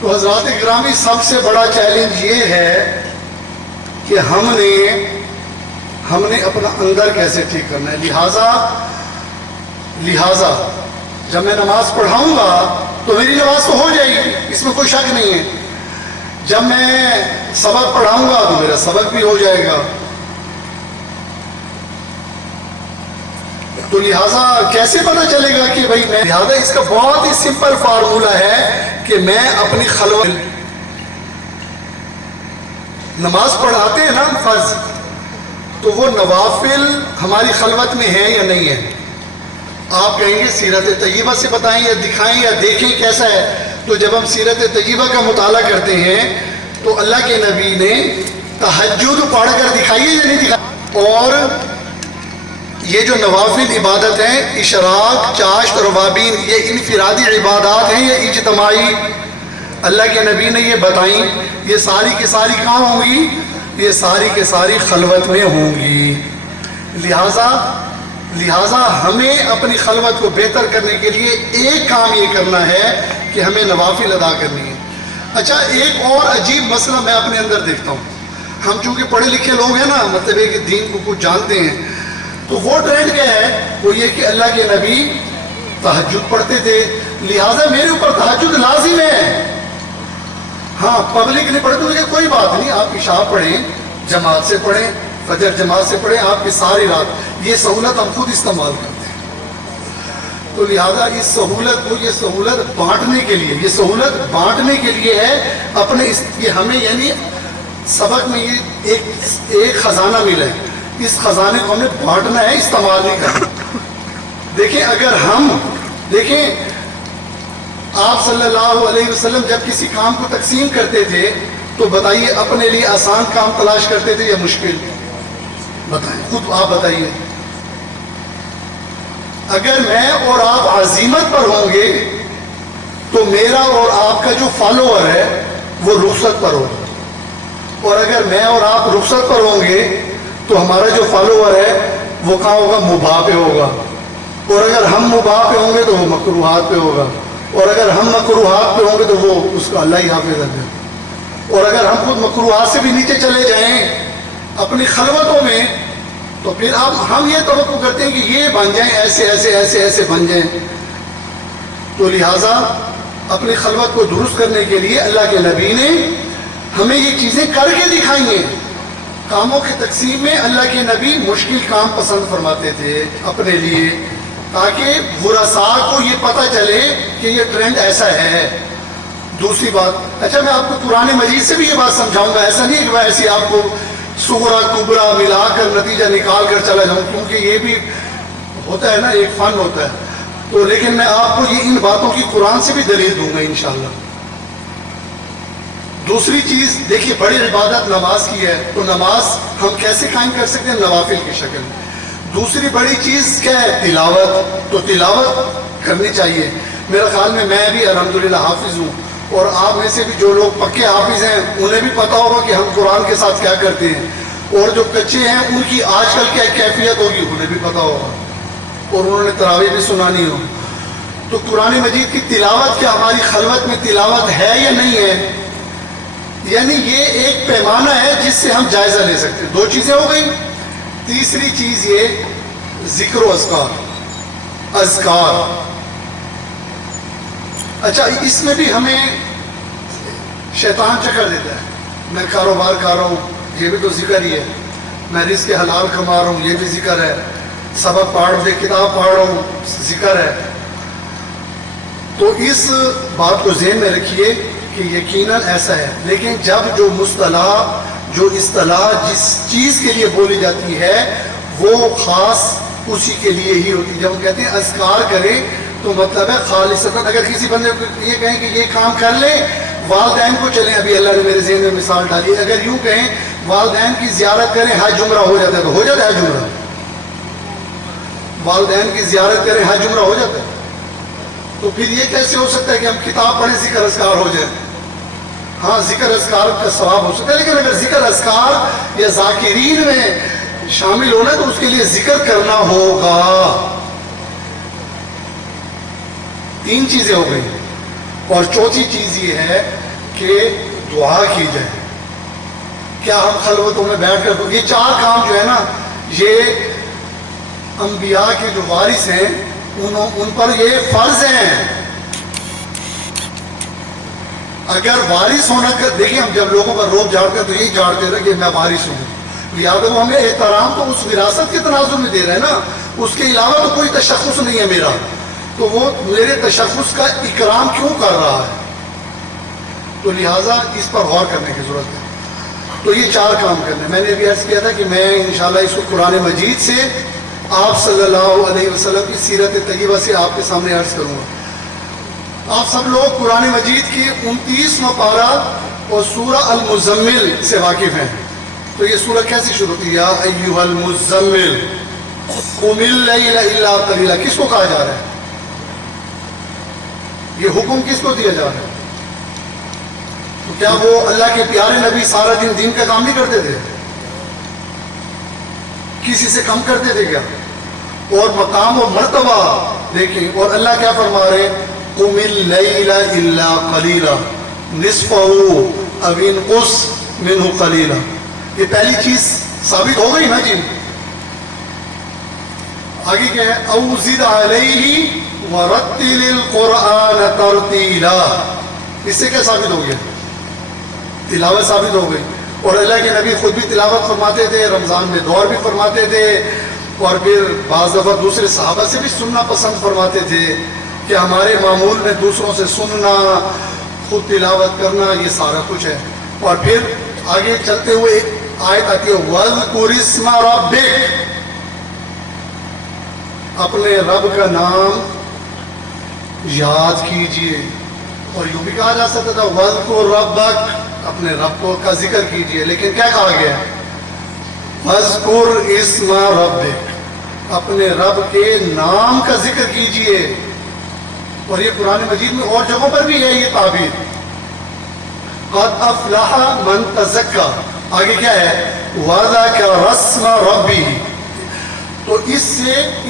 تو حضرات گرامی، سب سے بڑا چیلنج یہ ہے کہ ہم نے اپنا اندر کیسے ٹھیک کرنا ہے. لہذا جب میں نماز پڑھاؤں گا تو میری نماز تو ہو جائے گی، اس میں کوئی شک نہیں ہے. جب میں سبق پڑھاؤں گا تو میرا سبق بھی ہو جائے گا. تو لہٰذا کیسے پتہ چلے گا کہ بھائی میں، لہٰذا اس کا بہت ہی سمپل فارمولہ ہے کہ میں اپنی خلوت، نماز پڑھاتے ہیں نا فرض، تو وہ نوافل ہماری خلوت میں ہیں یا نہیں ہے؟ آپ کہیں گے سیرت طیبہ سے بتائیں یا دکھائیں یا دیکھیں کیسا ہے. تو جب ہم سیرت طیبہ کا مطالعہ کرتے ہیں تو اللہ کے نبی نے تہجد پڑھ کر دکھائی ہے یا نہیں دکھائی؟ اور یہ جو نوافل عبادت ہیں، اشراق، چاشت، روابین، یہ انفرادی عبادات ہیں یا اجتماعی؟ اللہ کے نبی نے یہ بتائیں. یہ ساری کی ساری کہاں ہوں گی؟ یہ ساری کے ساری خلوت میں ہوں گی. لہٰذا ہمیں اپنی خلوت کو بہتر کرنے کے لیے ایک کام یہ کرنا ہے کہ ہمیں نوافل ادا کرنی ہے. اچھا، ایک اور عجیب مسئلہ میں اپنے اندر دیکھتا ہوں. ہم چونکہ پڑھے لکھے لوگ ہیں نا، مطلب ہے کہ دین کو کچھ جانتے ہیں، تو وہ ٹرینڈ کیا ہے؟ وہ یہ کہ اللہ کے نبی تہجد پڑھتے تھے، لہٰذا میرے اوپر تہجد لازم ہے. ہاں، پبلک نے پڑھتے ہوئے کوئی بات نہیں، آپ عشاء پڑھیں، جماعت سے پڑھیں، فجر جماعت سے پڑھیں، آپ کی ساری رات. یہ سہولت ہم خود استعمال کرتے ہیں. تو لہٰذا اس سہولت کو، یہ سہولت بانٹنے کے لیے ہے اپنے یہ ہمیں، یعنی سبق میں یہ ایک خزانہ ملا ہے، اس خزانے کو ہمیں بانٹنا ہے، استعمال نہیں کرنا. دیکھیں، اگر ہم دیکھیں آپ صلی اللہ علیہ وسلم جب کسی کام کو تقسیم کرتے تھے تو بتائیے اپنے لیے آسان کام تلاش کرتے تھے یا مشکل؟ بتائیں، خود آپ بتائیے. اگر میں اور آپ عزیمت پر ہوں گے تو میرا اور آپ کا جو فالوور ہے وہ رخصت پر ہوگا، اور اگر میں اور آپ رخصت پر ہوں گے تو ہمارا جو فالوور ہے وہ کہاں ہوگا؟ مباح پہ ہوگا. اور اگر ہم مباح پہ ہوں گے تو وہ مکروہات پہ ہوگا، اور اگر ہم مکروہات پہ ہوں گے تو وہ اس کا اللہ ہی حافظ ہے. اور اگر ہم خود مکروہات سے بھی نیچے چلے جائیں اپنی خلوتوں میں تو پھر ہم یہ توقع کرتے ہیں کہ یہ بن جائیں، ایسے ایسے ایسے ایسے بن جائیں. تو لہٰذا اپنی خلوت کو درست کرنے کے لیے اللہ کے نبی نے ہمیں یہ چیزیں کر کے دکھائی ہیں. کاموں کی تقسیم میں اللہ کے نبی مشکل کام پسند فرماتے تھے اپنے لیے، تاکہ برسا کو یہ پتہ چلے کہ یہ ٹرینڈ ایسا ہے. دوسری بات، اچھا میں آپ کو قرآن مجید سے بھی یہ بات سمجھاؤں گا، ایسا نہیں کہ میں ایسے آپ کو صغرا کبرا ملا کر نتیجہ نکال کر چلا جاؤں، کیونکہ یہ بھی ہوتا ہے نا، ایک فن ہوتا ہے. تو لیکن میں آپ کو یہ ان باتوں کی قرآن سے بھی دلیل دوں گا انشاءاللہ. دوسری چیز دیکھیے، بڑی عبادت نماز کی ہے، تو نماز ہم کیسے قائم کر سکتے ہیں؟ نوافل کی شکل میں. دوسری بڑی چیز کیا ہے؟ تلاوت. تو تلاوت کرنی چاہیے. میرا خیال میں بھی الحمدللہ حافظ ہوں، اور آپ میں سے بھی جو لوگ پکے حافظ ہیں انہیں بھی پتا ہوگا کہ ہم قرآن کے ساتھ کیا کرتے ہیں، اور جو کچے ہیں ان کی آج کل کیا کیفیت ہوگی انہیں بھی پتا ہوگا، اور انہوں نے تراویح بھی سنانی ہو. تو قرآن مجید کی تلاوت کیا ہماری خلوت میں تلاوت ہے یا نہیں ہے؟ یعنی یہ ایک پیمانہ ہے جس سے ہم جائزہ لے سکتے ہیں. دو چیزیں ہو گئی. تیسری چیز یہ ذکر و اذکار. اچھا، اس میں بھی ہمیں شیطان چکر دیتا ہے. میں کاروبار کر رہا ہوں، یہ بھی تو ذکر ہی ہے. میں رزق حلال کما رہا ہوں، یہ بھی ذکر ہے. سبق پڑھ دے، کتاب پڑھ رہا ہوں، ذکر ہے. تو اس بات کو ذہن میں رکھیے کہ یقیناً ایسا ہے. لیکن جب جو اصطلاح جس چیز کے لیے بولی جاتی ہے وہ خاص اسی کے لیے ہی ہوتی ہے. جب ہم کہتے ہیں اذکار کریں تو مطلب ہے خالصتاً. اگر کسی بندے کو یہ کہیں کہ یہ کام کر لیں، والدین کو چلیں، ابھی اللہ نے میرے ذہن میں مثال ڈالی. اگر یوں کہیں والدین کی زیارت کریں، حج عمرہ ہو جاتا ہے، تو ہو جاتا ہے حج عمرہ. والدین کی زیارت کریں، حج عمرہ ہو جاتا ہے. تو پھر یہ کیسے ہو سکتا ہے کہ ہم کتاب پڑھیں ذکر اذکار ہو جائے؟ ہاں، ذکر اذکار کا ثواب ہو سکتا ہے، لیکن اگر ذکر اذکار یا ذاکرین میں شامل ہونا ہے تو اس کے لیے ذکر کرنا ہوگا. 3 چیزیں ہو گئی. اور چوتھی چیز یہ ہے کہ دعا کی جائے. کیا ہم خلوتوں میں بیٹھ کر یہ 4 کام جو ہے نا یہ انبیاء کے جو وارث ہیں ان پر یہ فرض ہیں. اگر وارث ہونا دیکھیں ہم جب لوگوں کا روب جھاڑتے ہیں تو یہی جھاڑتے رہے کہ میں وارث ہوں. یاد ہے وہ ہمیں احترام تو اس وراثت کے تناظر میں دے رہے ہیں نا, اس کے علاوہ تو کوئی تشخص نہیں ہے میرا, تو وہ میرے تشخص کا اکرام کیوں کر رہا ہے؟ تو لہٰذا اس پر غور کرنے کی ضرورت ہے. تو یہ 4 کام کرنے. میں نے بھی عرض کیا تھا کہ میں انشاءاللہ اس کو قرآن مجید سے آپ صلی اللہ علیہ وسلم کی سیرت طیبہ سے آپ کے سامنے عرض کروں گا. آپ سب لوگ قرآن مجید کی 29واں پارہ اور سورہ المزمل سے واقف ہیں. تو یہ سورہ کیسے شروع ہوتی ہے؟ یا ایھا المزمل قم اللیل الا قلیلا. کس کو کہا جا رہا ہے؟ یہ حکم کس کو دیا جا رہا ہے؟ تو کیا وہ اللہ کے پیارے نبی سارا دن دین کا کام نہیں کرتے تھے؟ کسی سے کم کرتے تھے کیا؟ اور مقام و مرتبہ دیکھیں. اور اللہ کیا فرما رہے ہیں؟ قم اللیل الا قلیلا نصفہ او انقص منہ قلیلا. یہ پہلی چیز ثابت ہو گئی نا جی. آگے کیا ہے؟ او زد علیہ ورتل القرآن ترتیلا. اس سے کیا ثابت ہو گیا؟ تلاوت ثابت ہو گئی. اور اللہ کے نبی خود بھی تلاوت فرماتے تھے, رمضان میں دور بھی فرماتے تھے, اور پھر بعض دفعہ دوسرے صحابہ سے بھی سننا پسند فرماتے تھے کہ ہمارے معمول میں دوسروں سے سننا, خود تلاوت کرنا, یہ سارا کچھ ہے. اور پھر آگے چلتے ہوئے ایک آیت آتی ہے وَاذْكُرِ اسْمَ رَبِّكَ, اپنے رب کا نام یاد کیجئے. اور یوں بھی کہا جا سکتا تھا وَاذْكُرْ رَبَّكَ, اپنے رب کو کا ذکر کیجئے. لیکن کیا کہا گیا؟ وَاذْكُرْ اسْمَ رَبِّكَ, اپنے رب کے نام کا ذکر کیجئے. اور یہ قرآن مجید میں اور جگہوں پر بھی ہے یہ تعبیر. قَدْ أَفْلَحَ مَنْ تَزَكَّى. آگے کیا ہے؟ وَذَكَرَ اسْمَ رَبِّهِ. تو اس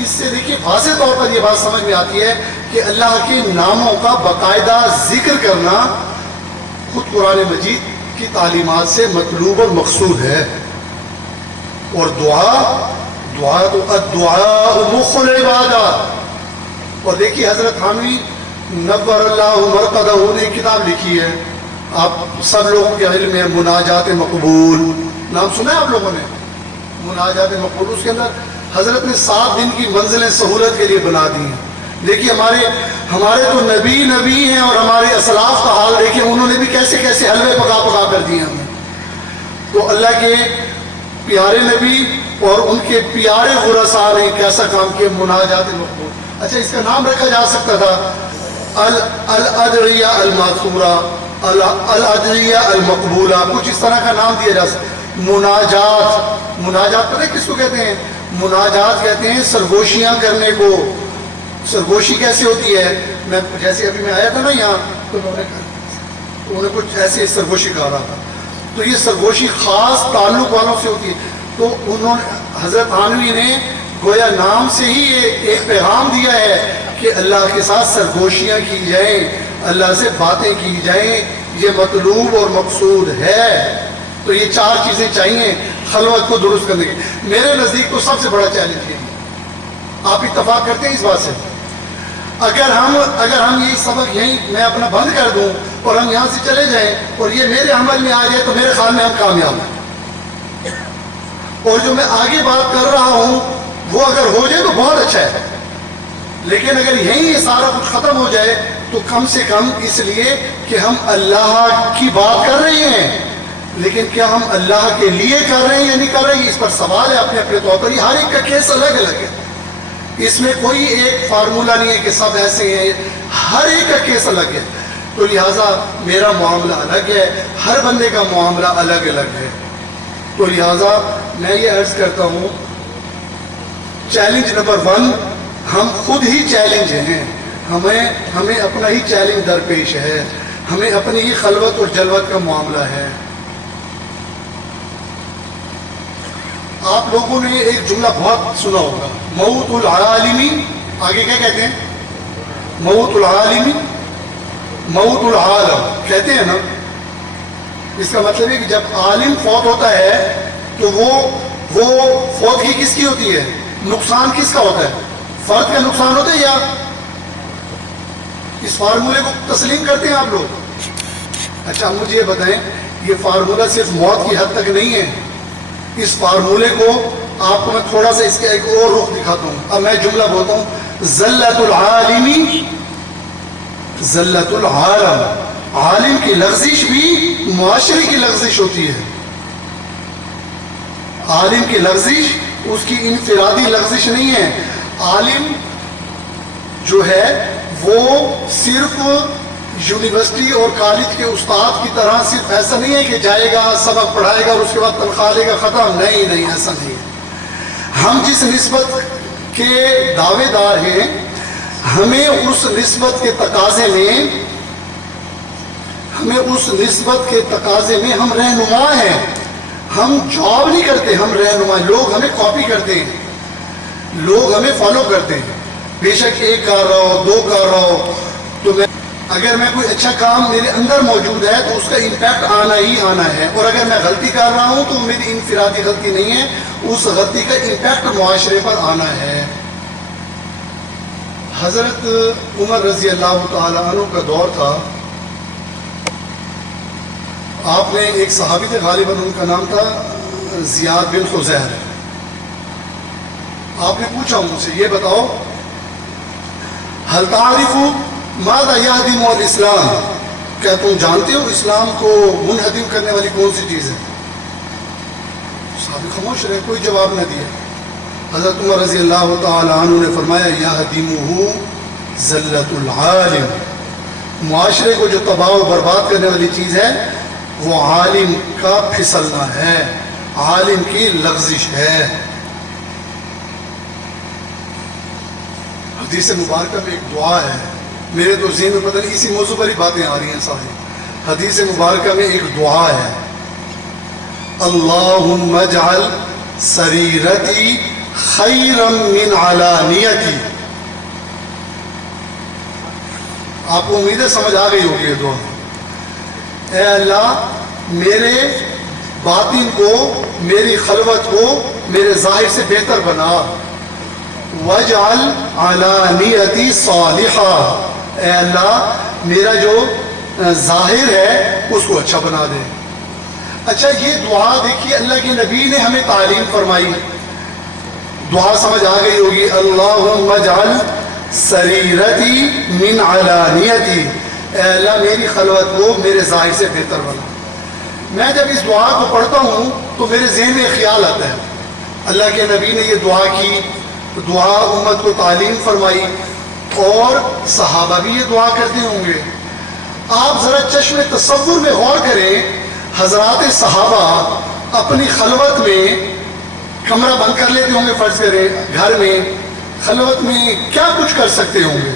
سے دیکھیے واضح طور پر یہ بات سمجھ میں آتی ہے کہ اللہ کے ناموں کا باقاعدہ ذکر کرنا خود قرآن مجید کی تعلیمات سے مطلوب اور مقصود ہے. اور دعا تو الدعاء مخ العبادہ. اور دیکھیے حضرت تھانوی نور اللہ مرقدہ نے کتاب لکھی ہے, آپ سب لوگوں کے علم ہے, مناجات مقبول. نام سنا ہے آپ لوگوں نے؟ مناجات مقبول. اس کے اندر حضرت نے 7 دن کی منزلیں سہولت کے لیے بنا دی ہیں. دیکھیے ہمارے تو نبی ہیں, اور ہمارے اسلاف کا حال دیکھیں, انہوں نے بھی کیسے کیسے حلوے پکا کر دیے ہمیں. تو اللہ کے پیارے نبی اور ان کے پیارے ورثاء نے کیسا کام کیا, مناجات مقبول. اچھا اس کا نام رکھا جا سکتا تھا الادعیہ الماثورہ, الادعیہ المقبولہ, کچھ اس طرح کا نام دیا جا سکتا. مناجات پتہ کس کو کہتے ہیں؟ مناجات کہتے ہیں سرگوشیاں کرنے کو. سرگوشی کیسے ہوتی ہے؟ میں جیسے ابھی میں آیا تھا نا یہاں, تو انہوں نے کچھ ایسے سرگوشی کہا رہا تھا. تو یہ سرگوشی خاص تعلق والوں سے ہوتی ہے. تو انہوں نے حضرت تھانوی نے گویا نام سے ہی ایک پیغام دیا ہے کہ اللہ کے ساتھ سرگوشیاں کی جائیں, اللہ سے باتیں کی جائیں, یہ مطلوب اور مقصود ہے. تو یہ 4 چیزیں چاہیے خلوت کو درست کرنے کے. میرے نزدیک تو سب سے بڑا چیلنج ہے, آپ اتفاق کرتے ہیں اس بات سے؟ اگر ہم یہ سبق یہیں میں اپنا بند کر دوں اور ہم یہاں سے چلے جائیں اور یہ میرے عمل میں آ جائے تو میرے خیال میں ہم کامیاب ہیں. اور جو میں آگے بات کر رہا ہوں وہ اگر ہو جائے تو بہت اچھا ہے. لیکن اگر یہیں یہ سارا کچھ ختم ہو جائے تو کم سے کم اس لیے کہ ہم اللہ کی بات کر رہے ہیں, لیکن کیا ہم اللہ کے لیے کر رہے ہیں یا نہیں کر رہے ہیں, اس پر سوال ہے اپنے اپنے طور پر. یہ ہر ایک کا کیس الگ الگ ہے, اس میں کوئی ایک فارمولہ نہیں ہے کہ سب ایسے ہیں, ہر ایک کا کیس الگ ہے. تو لہٰذا میرا معاملہ الگ ہے, ہر بندے کا معاملہ الگ الگ ہے. تو لہٰذا میں یہ عرض کرتا ہوں چیلنج نمبر 1 ہم خود ہی چیلنج ہیں. ہمیں اپنا ہی چیلنج درپیش ہے, ہمیں اپنی ہی خلوت اور جلوت کا معاملہ ہے. آپ لوگوں نے ایک جملہ بہت سنا ہوگا، موت العالمی، آگے کیا کہتے ہیں؟ موت العالمی، موت العالم کہتے ہیں نا. اس کا مطلب ہے کہ جب عالم فوت ہوتا ہے تو وہ فوتگی کس کی ہوتی ہے؟ نقصان کس کا ہوتا ہے؟ فرد کا نقصان ہوتا ہے یا؟ اس فارمولے کو تسلیم کرتے ہیں آپ لوگ؟ اچھا مجھے یہ بتائیں، یہ فارمولہ صرف موت کی حد تک نہیں ہے. اس فارمولے کو آپ کو میں تھوڑا سا اس کا ایک اور رخ دکھاتا ہوں. اب میں جملہ بولتا ہوں، ذلت العالمی ذلت العالم، عالم کی لغزش بھی معاشرے کی لغزش ہوتی ہے. عالم کی لغزش اس کی انفرادی لغزش نہیں ہے. عالم جو ہے وہ صرف یونیورسٹی اور کالج کے استاد کی طرح صرف ایسا نہیں ہے کہ جائے گا سبق پڑھائے گا اور اس کے بعد تنخواہ لے گا ختم. نہیں ایسا نہیں ہے. ہم جس نسبت کے دعوے دار ہیں، ہمیں اس نسبت کے تقاضے میں ہم رہنما ہیں. ہم جاب نہیں کرتے، ہم رہنما. لوگ ہمیں کاپی کرتے ہیں، لوگ ہمیں فالو کرتے ہیں. بے شک ایک کر رہا ہو، دو کر رہا ہو، تو اگر میں کوئی اچھا کام میرے اندر موجود ہے تو اس کا امپیکٹ آنا ہی آنا ہے. اور اگر میں غلطی کر رہا ہوں تو میری انفرادی غلطی نہیں ہے، اس غلطی کا امپیکٹ معاشرے پر آنا ہے. حضرت عمر رضی اللہ تعالیٰ عنہ کا دور تھا. آپ نے ایک صحابی تھے، غالباً ان کا نام تھا زیاد بن خزیر. آپ نے پوچھا مجھ سے، یہ بتاؤ حل تعرف ماذا یہدم الاسلام، کیا تم جانتے ہو اسلام کو منہدم کرنے والی کون سی چیز ہے؟ صحابی خاموش رہے، کوئی جواب نہ دیا. حضرت عمر رضی اللہ تعالی عنہ نے فرمایا یہدمہ ذلت العالم، معاشرے کو جو تباہ و برباد کرنے والی چیز ہے وہ عالم کا پھسلنا ہے، عالم کی لغزش ہے. حدیث مبارکہ میں ایک دعا ہے، میرے تو ذہن میں پتہ نہیں اسی موضوع پر ہی باتیں آ رہی ہیں ساری. حدیث مبارکہ میں ایک دعا ہے، اللہم اجعل سریرتی خیرا من علانیتی. آپ کو امیدیں سمجھ آ گئی ہوگی یہ دعا. اے اللہ میرے باطن کو، میری خلوت کو میرے ظاہر سے بہتر بنا. وَاجْعَلْ عَلَانِيَتِي صَالِحًا، اے اللہ میرا جو ظاہر ہے اس کو اچھا بنا دے. اچھا یہ دعا دیکھیے اللہ کے نبی نے ہمیں تعلیم فرمائی. دعا سمجھ آ گئی ہوگی، اللہم اجعل سریرتی من علانیتی، اے اللہ میری خلوت کو میرے ظاہر سے بہتر بنا. میں جب اس دعا کو پڑھتا ہوں تو میرے ذہن میں خیال آتا ہے، اللہ کے نبی نے یہ دعا کی تو دعا امت کو تعلیم فرمائی، اور صحابہ بھی یہ دعا کرتے ہوں گے. آپ ذرا چشم تصور میں غور کریں، حضرات صحابہ اپنی خلوت میں کمرہ بند کر لیتے ہوں گے، فرض کریں گھر میں خلوت میں کیا کچھ کر سکتے ہوں گے.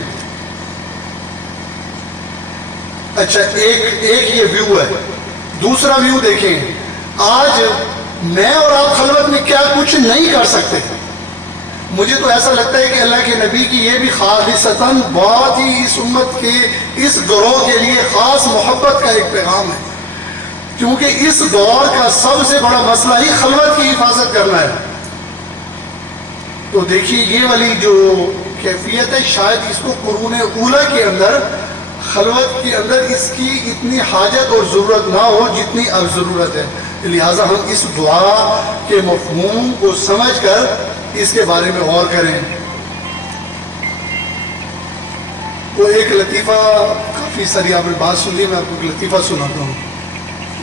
اچھا ایک یہ ویو ہے. دوسرا ویو دیکھیں، آج میں اور آپ خلوت میں کیا کچھ نہیں کر سکتے. مجھے تو ایسا لگتا ہے کہ اللہ کے نبی کی یہ بھی خالصتاً بہت ہی اس امت کے اس گروہ کے لیے خاص محبت کا ایک پیغام ہے، کیونکہ اس دور کا سب سے بڑا مسئلہ ہی خلوت کی حفاظت کرنا ہے. تو دیکھیے یہ والی جو کیفیت ہے، شاید اس کو قرون اولیٰ کے اندر، خلوت کے اندر اس کی اتنی حاجت اور ضرورت نہ ہو جتنی اب ضرورت ہے. لہٰذا ہم اس دعا کے مفہوم کو سمجھ کر اس کے بارے میں غور کریں. تو ایک لطیفہ، کافی ساری آپ نے بات سن لی، میں آپ کو ایک لطیفہ سناتا ہوں.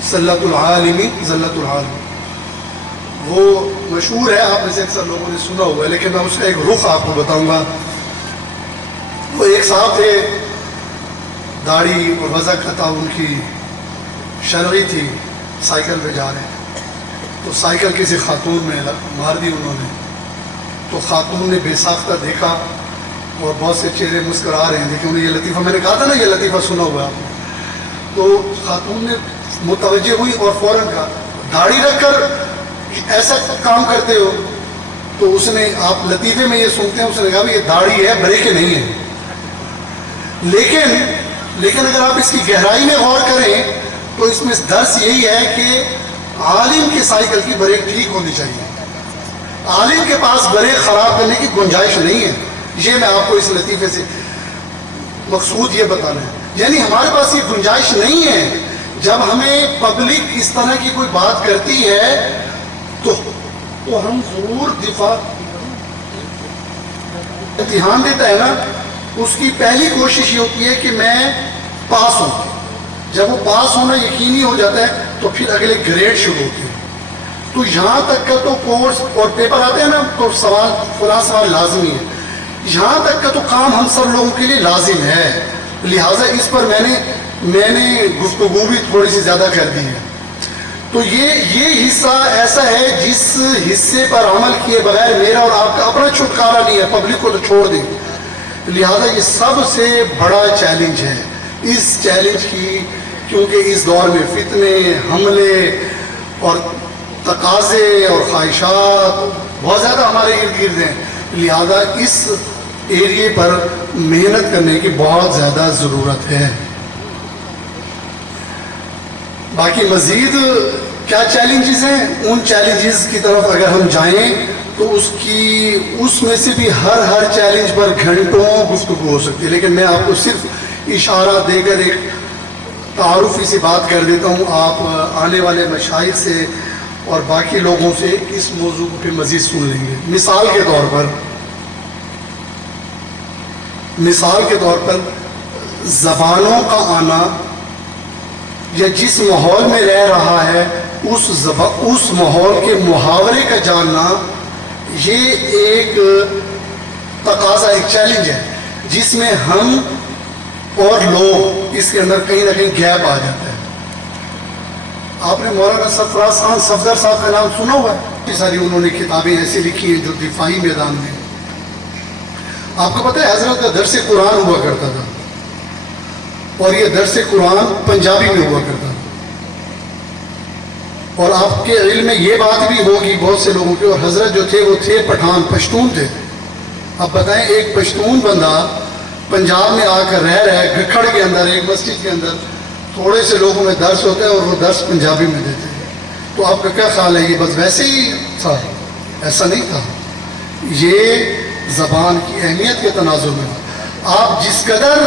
ذلت العالمی ذلت العالم، وہ مشہور ہے، آپ میں سے اکثر لوگوں نے سنا ہوا ہے، لیکن میں اس کا ایک رخ آپ کو بتاؤں گا. وہ ایک صاحب تھے، داڑھی اور وضع قطع ان کی شرعی تھی، سائیکل پہ جا رہے ہیں تو سائیکل کسی خاتون میں مار دی انہوں نے. تو خاتون نے بے ساختہ دیکھا اور بہت سے چہرے مسکرا رہے ہیں. دیکھیں انہیں یہ لطیفہ، میں نے کہا تھا نا یہ لطیفہ سنا ہوا ہے آپ نے. تو خاتون نے متوجہ ہوئی اور فوراً کہا، داڑھی رکھ کر کہ ایسا کام کرتے ہو؟ تو اس نے، آپ لطیفے میں یہ سنتے ہیں، اس نے کہا یہ داڑھی ہے، بریکیں نہیں ہے. لیکن اگر آپ اس کی گہرائی میں غور کریں تو اس میں درس یہی ہے کہ عالم کے سائیکل کی بریک ٹھیک ہونی چاہیے. عالم کے پاس بریک خراب کرنے کی گنجائش نہیں ہے. یہ میں آپ کو اس لطیفے سے مقصود یہ بتانا ہے، یعنی ہمارے پاس یہ گنجائش نہیں ہے. جب ہمیں پبلک اس طرح کی کوئی بات کرتی ہے تو ہم ضرور امتحان دیتا ہے نا، اس کی پہلی کوشش یہ ہوتی ہے کہ میں پاس ہوں. جب وہ پاس ہونا یقینی ہو جاتا ہے تو پھر اگلے گریڈ شروع ہوتے ہیں. تو یہاں تک کا تو کورس اور پیپر آتے ہیں نا تو سوال، فلاں سوال لازمی ہے. یہاں تک کا تو کام ہم سب لوگوں کے لیے لازم ہے. لہٰذا اس پر میں نے گفتگو بھی تھوڑی سی زیادہ کر دی ہے. تو یہ حصہ ایسا ہے جس حصے پر عمل کیے بغیر میرا اور آپ کا اپنا چھٹکارا نہیں ہے. پبلک کو تو چھوڑ دیں. لہٰذا یہ سب سے بڑا چیلنج ہے. اس چیلنج کی، کیونکہ اس دور میں فتنے، حملے اور تقاضے اور خواہشات بہت زیادہ ہمارے ارد گرد ہیں، لہذا اس ایریے پر محنت کرنے کی بہت زیادہ ضرورت ہے. باقی مزید کیا چیلنجز ہیں، ان چیلنجز کی طرف اگر ہم جائیں تو اس میں سے بھی ہر چیلنج پر گھنٹوں گفتگو ہو سکتی ہے. لیکن میں آپ کو صرف اشارہ دے کر ایک تعارفی سی بات کر دیتا ہوں. آپ آنے والے مشائخ سے اور باقی لوگوں سے اس موضوع پہ مزید سن لیں گے. مثال کے طور پر زبانوں کا آنا یا جس ماحول میں رہ رہا ہے اس ماحول کے محاورے کا جاننا، یہ ایک تقاضا، ایک چیلنج ہے جس میں ہم اور لوگ اس کے اندر کہیں نہ کہیں گیپ آ جاتا ہے. آپ نے مولانا سرفراز خان صفدر صاحب کا نام سنا ہوا ہے. ساری انہوں نے کتابیں ایسی لکھی ہیں جو دفاعی میدان میں. آپ کو پتہ ہے حضرت کا درس قرآن ہوا کرتا تھا، اور یہ درس قرآن پنجابی میں ہوا کرتا تھا. اور آپ کے علم میں یہ بات بھی ہوگی بہت سے لوگوں کی، اور حضرت جو تھے وہ تھے پٹھان، پشتون تھے. اب بتائیں ایک پشتون بندہ پنجاب میں آ کر رہ رہا ہے، گکھڑ کے اندر ایک مسجد کے اندر تھوڑے سے لوگوں میں درس ہوتا ہے اور وہ درس پنجابی میں دیتے ہیں. تو آپ کا کیا خیال ہے، یہ بس ویسے ہی تھا؟ ایسا نہیں تھا. یہ زبان کی اہمیت کے تناظر میں آپ جس قدر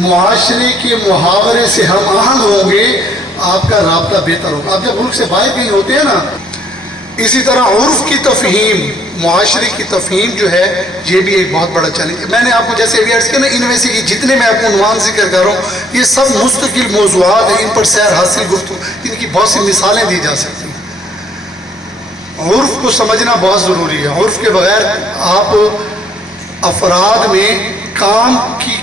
معاشرے کے محاورے سے ہم آہنگ ہوں گے، آپ کا رابطہ بہتر ہوگا. آپ جب ملک سے باہر کہیں ہوتے ہیں نا، اسی طرح عرف کی تفہیم، معاشرے کی تفہیم جو ہے، یہ بھی ایک بہت بڑا چیلنج ہے. میں نے آپ کو جیسے ابھی عرض کیا نا، ان میں سے جتنے میں آپ کو عنوان ذکر کر رہا ہوں، یہ سب مستقل موضوعات ہیں، ان پر سیر حاصل گفتگو، ان کی بہت سی مثالیں دی جا سکتی ہیں. عرف کو سمجھنا بہت ضروری ہے. عرف کے بغیر آپ افراد میں کام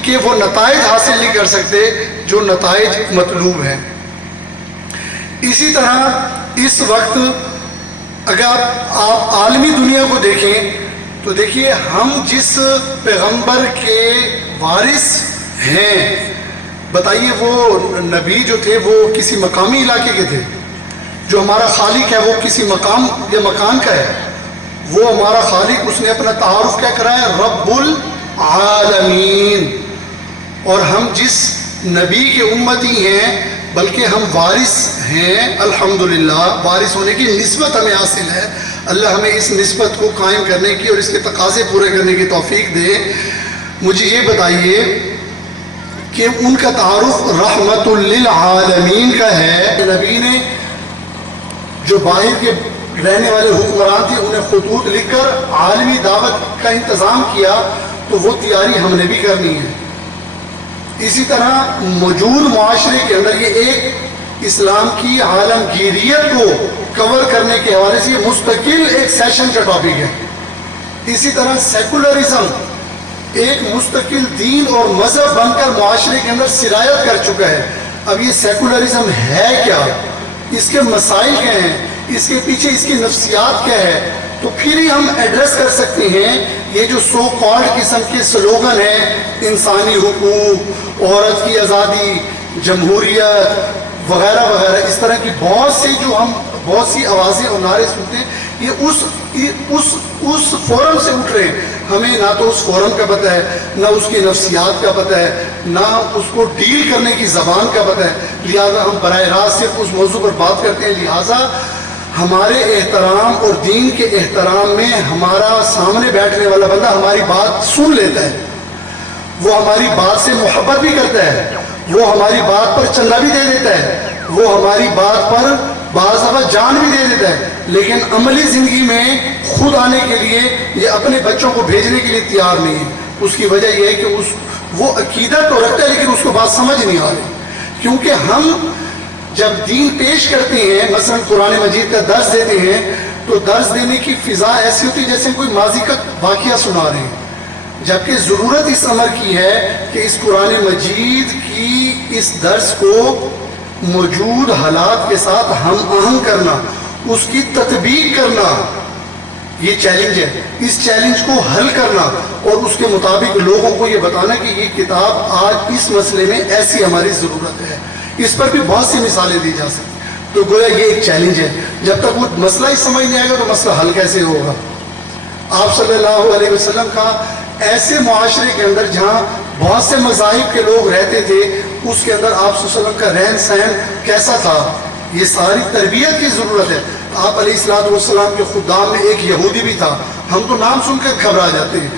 کے وہ نتائج حاصل نہیں کر سکتے جو نتائج مطلوب ہیں. اسی طرح اس وقت اگر آپ عالمی دنیا کو دیکھیں تو دیکھیے، ہم جس پیغمبر کے وارث ہیں، بتائیے وہ نبی جو تھے وہ کسی مقامی علاقے کے تھے؟ جو ہمارا خالق ہے وہ کسی مقام یا مکان کا ہے؟ وہ ہمارا خالق، اس نے اپنا تعارف کیا کرایا؟ رب العالمین. اور ہم جس نبی کے امتی ہیں بلکہ ہم وارث ہیں، الحمدللہ. وارث ہونے کی نسبت ہمیں حاصل ہے. اللہ ہمیں اس نسبت کو قائم کرنے کی اور اس کے تقاضے پورے کرنے کی توفیق دے. مجھے یہ بتائیے کہ ان کا تعارف رحمت للعالمین کا ہے. نبی نے جو باہر کے رہنے والے حکمران تھے انہیں خطوط لکھ کر عالمی دعوت کا انتظام کیا، تو وہ تیاری ہم نے بھی کرنی ہے. اسی طرح موجود معاشرے کے اندر یہ ایک اسلام کی عالمگیریت کو کور کرنے کے حوالے سے یہ مستقل ایک سیشن کا ٹاپک ہے. اسی طرح سیکولرزم ایک مستقل دین اور مذہب بن کر معاشرے کے اندر سرایت کر چکا ہے. اب یہ سیکولرزم ہے کیا، اس کے مسائل کیا ہیں، اس کے پیچھے اس کی نفسیات کیا ہے، تو پھر ہی ہم ایڈریس کر سکتے ہیں یہ جو سو کالڈ قسم کے سلوگن ہیں، انسانی حقوق، عورت کی آزادی، جمہوریت وغیرہ وغیرہ، اس طرح کی بہت سی جو ہم بہت سی آوازیں اور نعرے سنتے ہیں، یہ اس فورم سے اٹھ رہے ہیں. ہمیں نہ تو اس فورم کا پتہ ہے، نہ اس کی نفسیات کا پتہ ہے، نہ اس کو ڈیل کرنے کی زبان کا پتہ ہے. لہٰذا ہم براہ راست صرف اس موضوع پر بات کرتے ہیں. لہٰذا ہمارے احترام اور دین کے احترام میں ہمارا سامنے بیٹھنے والا بندہ ہماری بات سن لیتا ہے، وہ ہماری بات سے محبت بھی کرتا ہے، وہ ہماری بات پر چندہ بھی دے دیتا ہے، وہ ہماری بات پر بعض دفعہ جان بھی دے دیتا ہے. لیکن عملی زندگی میں خود آنے کے لیے یا اپنے بچوں کو بھیجنے کے لیے تیار نہیں ہے. اس کی وجہ یہ ہے کہ وہ عقیدہ تو رکھتا ہے لیکن اس کو بات سمجھ نہیں آ رہی. کیونکہ ہم جب دین پیش کرتے ہیں، مثلا قرآن مجید کا درس دیتے ہیں، تو درس دینے کی فضا ایسی ہوتی ہے جیسے کوئی ماضی کا واقعہ سنا رہے ہیں، جبکہ ضرورت اس امر کی ہے کہ اس قرآن مجید کی اس درس کو موجود حالات کے ساتھ ہم آہنگ کرنا، اس کی تطبیق کرنا، یہ چیلنج ہے. اس چیلنج کو حل کرنا اور اس کے مطابق لوگوں کو یہ بتانا کہ یہ کتاب آج اس مسئلے میں ایسی ہماری ضرورت ہے. اس پر بھی بہت سی مثالیں دی جا سکتی. تو گویا یہ ایک چیلنج ہے. جب تک وہ مسئلہ ہی سمجھ نہیں آئے گا تو مسئلہ حل کیسے ہوگا؟ آپ صلی اللہ علیہ وسلم کا ایسے معاشرے کے اندر جہاں بہت سے مذاہب کے لوگ رہتے تھے، اس کے اندر آپ صلی اللہ علیہ وسلم کا رہن سہن کیسا تھا؟ یہ ساری تربیت کی ضرورت ہے. آپ علیہ السلام کے خدام میں ایک یہودی بھی تھا. ہم تو نام سن کر گھبرا جاتے ہیں.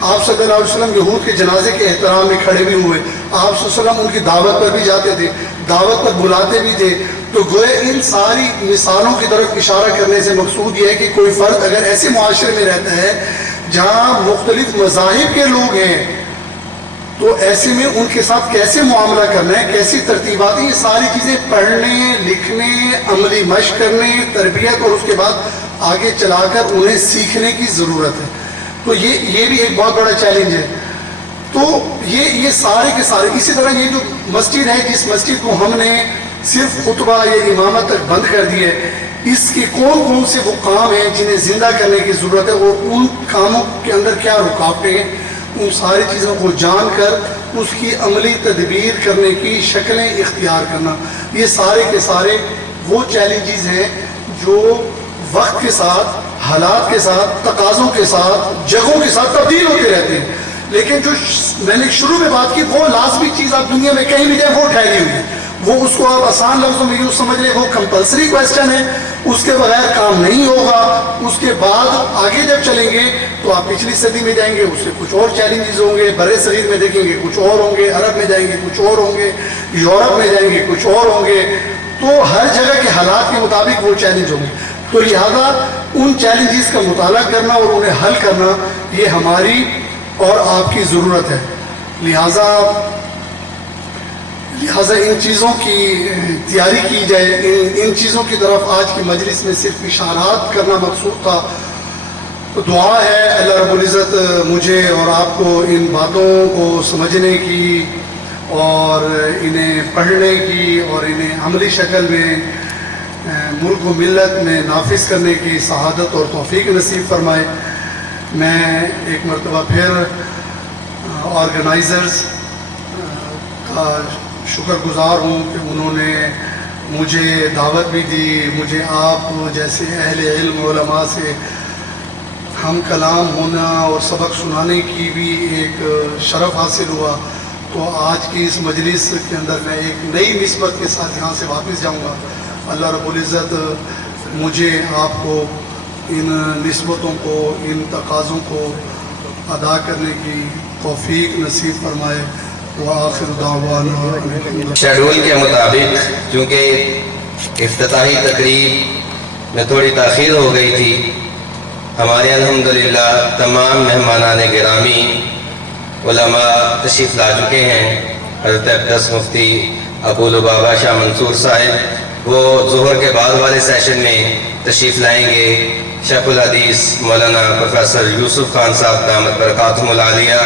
آپ صلی اللہ علیہ وسلم یہود کے جنازے کے احترام میں کھڑے بھی ہوئے. آپ صلی اللہ علیہ وسلم ان کی دعوت پر بھی جاتے تھے، دعوت پر بلاتے بھی تھے. تو گویا ان ساری مثالوں کی طرف اشارہ کرنے سے مقصود یہ ہے کہ کوئی فرد اگر ایسے معاشرے میں رہتا ہے جہاں مختلف مذاہب کے لوگ ہیں، تو ایسے میں ان کے ساتھ کیسے معاملہ کرنا ہے، کیسی ترتیبات ہیں، یہ ساری چیزیں پڑھنے، لکھنے، عملی مشق کرنے، تربیت اور اس کے بعد آگے چلا کر انہیں سیکھنے کی ضرورت ہے. تو یہ بھی ایک بہت بڑا چیلنج ہے. تو یہ سارے کے سارے اسی طرح یہ جو مسجد ہے، جس مسجد کو ہم نے صرف خطبہ یا امامت تک بند کر دی ہے، اس کے کون سے وہ کام ہیں جنہیں زندہ کرنے کی ضرورت ہے اور ان کاموں کے اندر کیا رکاوٹیں ہیں، ان ساری چیزوں کو جان کر اس کی عملی تدبیر کرنے کی شکلیں اختیار کرنا، یہ سارے کے سارے وہ چیلنجز ہیں جو وقت کے ساتھ، حالات کے ساتھ، تقاضوں کے ساتھ، جگہوں کے ساتھ تبدیل ہوتے رہتے ہیں. لیکن جو میں نے شروع میں بات کی، وہ لازمی چیز آپ دنیا میں کہیں بھی جائیں وہ ٹھہری ہوئی ہے. وہ اس کو آپ آسان لفظوں میں یوں سمجھ لیں، وہ کمپلسری کویسچن ہے، اس کے بغیر کام نہیں ہوگا. اس کے بعد آگے جب چلیں گے تو آپ پچھلی صدی میں جائیں گے، اس سے کچھ اور چیلنجز ہوں گے. برے صغیر میں دیکھیں گے کچھ اور ہوں گے، عرب میں جائیں گے کچھ اور ہوں گے، یورپ میں جائیں گے کچھ اور ہوں گے. تو ہر جگہ کے حالات کے مطابق وہ چیلنج ہوں گے. تو لہذا ان چیلنجز کا مطالعہ کرنا اور انہیں حل کرنا یہ ہماری اور آپ کی ضرورت ہے. لہذا ان چیزوں کی تیاری کی جائے. ان چیزوں کی طرف آج کی مجلس میں صرف اشارات کرنا مقصود تھا. تو دعا ہے اللہ رب العزت مجھے اور آپ کو ان باتوں کو سمجھنے کی اور انہیں پڑھنے کی اور انہیں عملی شکل میں ملک و ملت میں نافذ کرنے کی سعادت اور توفیق نصیب فرمائے. میں ایک مرتبہ پھر آرگنائزرز کا شکر گزار ہوں کہ انہوں نے مجھے دعوت بھی دی، مجھے آپ جیسے اہل علم علماء سے ہم کلام ہونا اور سبق سنانے کی بھی ایک شرف حاصل ہوا. تو آج کی اس مجلس کے اندر میں ایک نئی نسبت کے ساتھ یہاں سے واپس جاؤں گا. اللہ رب العزت مجھے آپ کو ان نسبتوں کو، ان تقاضوں کو ادا کرنے کی توفیق نصیب فرمائے. وآخر دعوانا شیڈول کے مطابق چونکہ افتتاحی تقریب میں تھوڑی تاخیر ہو گئی تھی، ہمارے الحمدللہ تمام مہمانان گرامی علماء تشریف لا چکے ہیں. حضرت اقدس مفتی ابو لبابہ شاہ منصور صاحب وہ ظہر کے بعد والے سیشن میں تشریف لائیں گے. شیخ الحدیث مولانا پروفیسر یوسف خان صاحب دامت برکاتہم العالیہ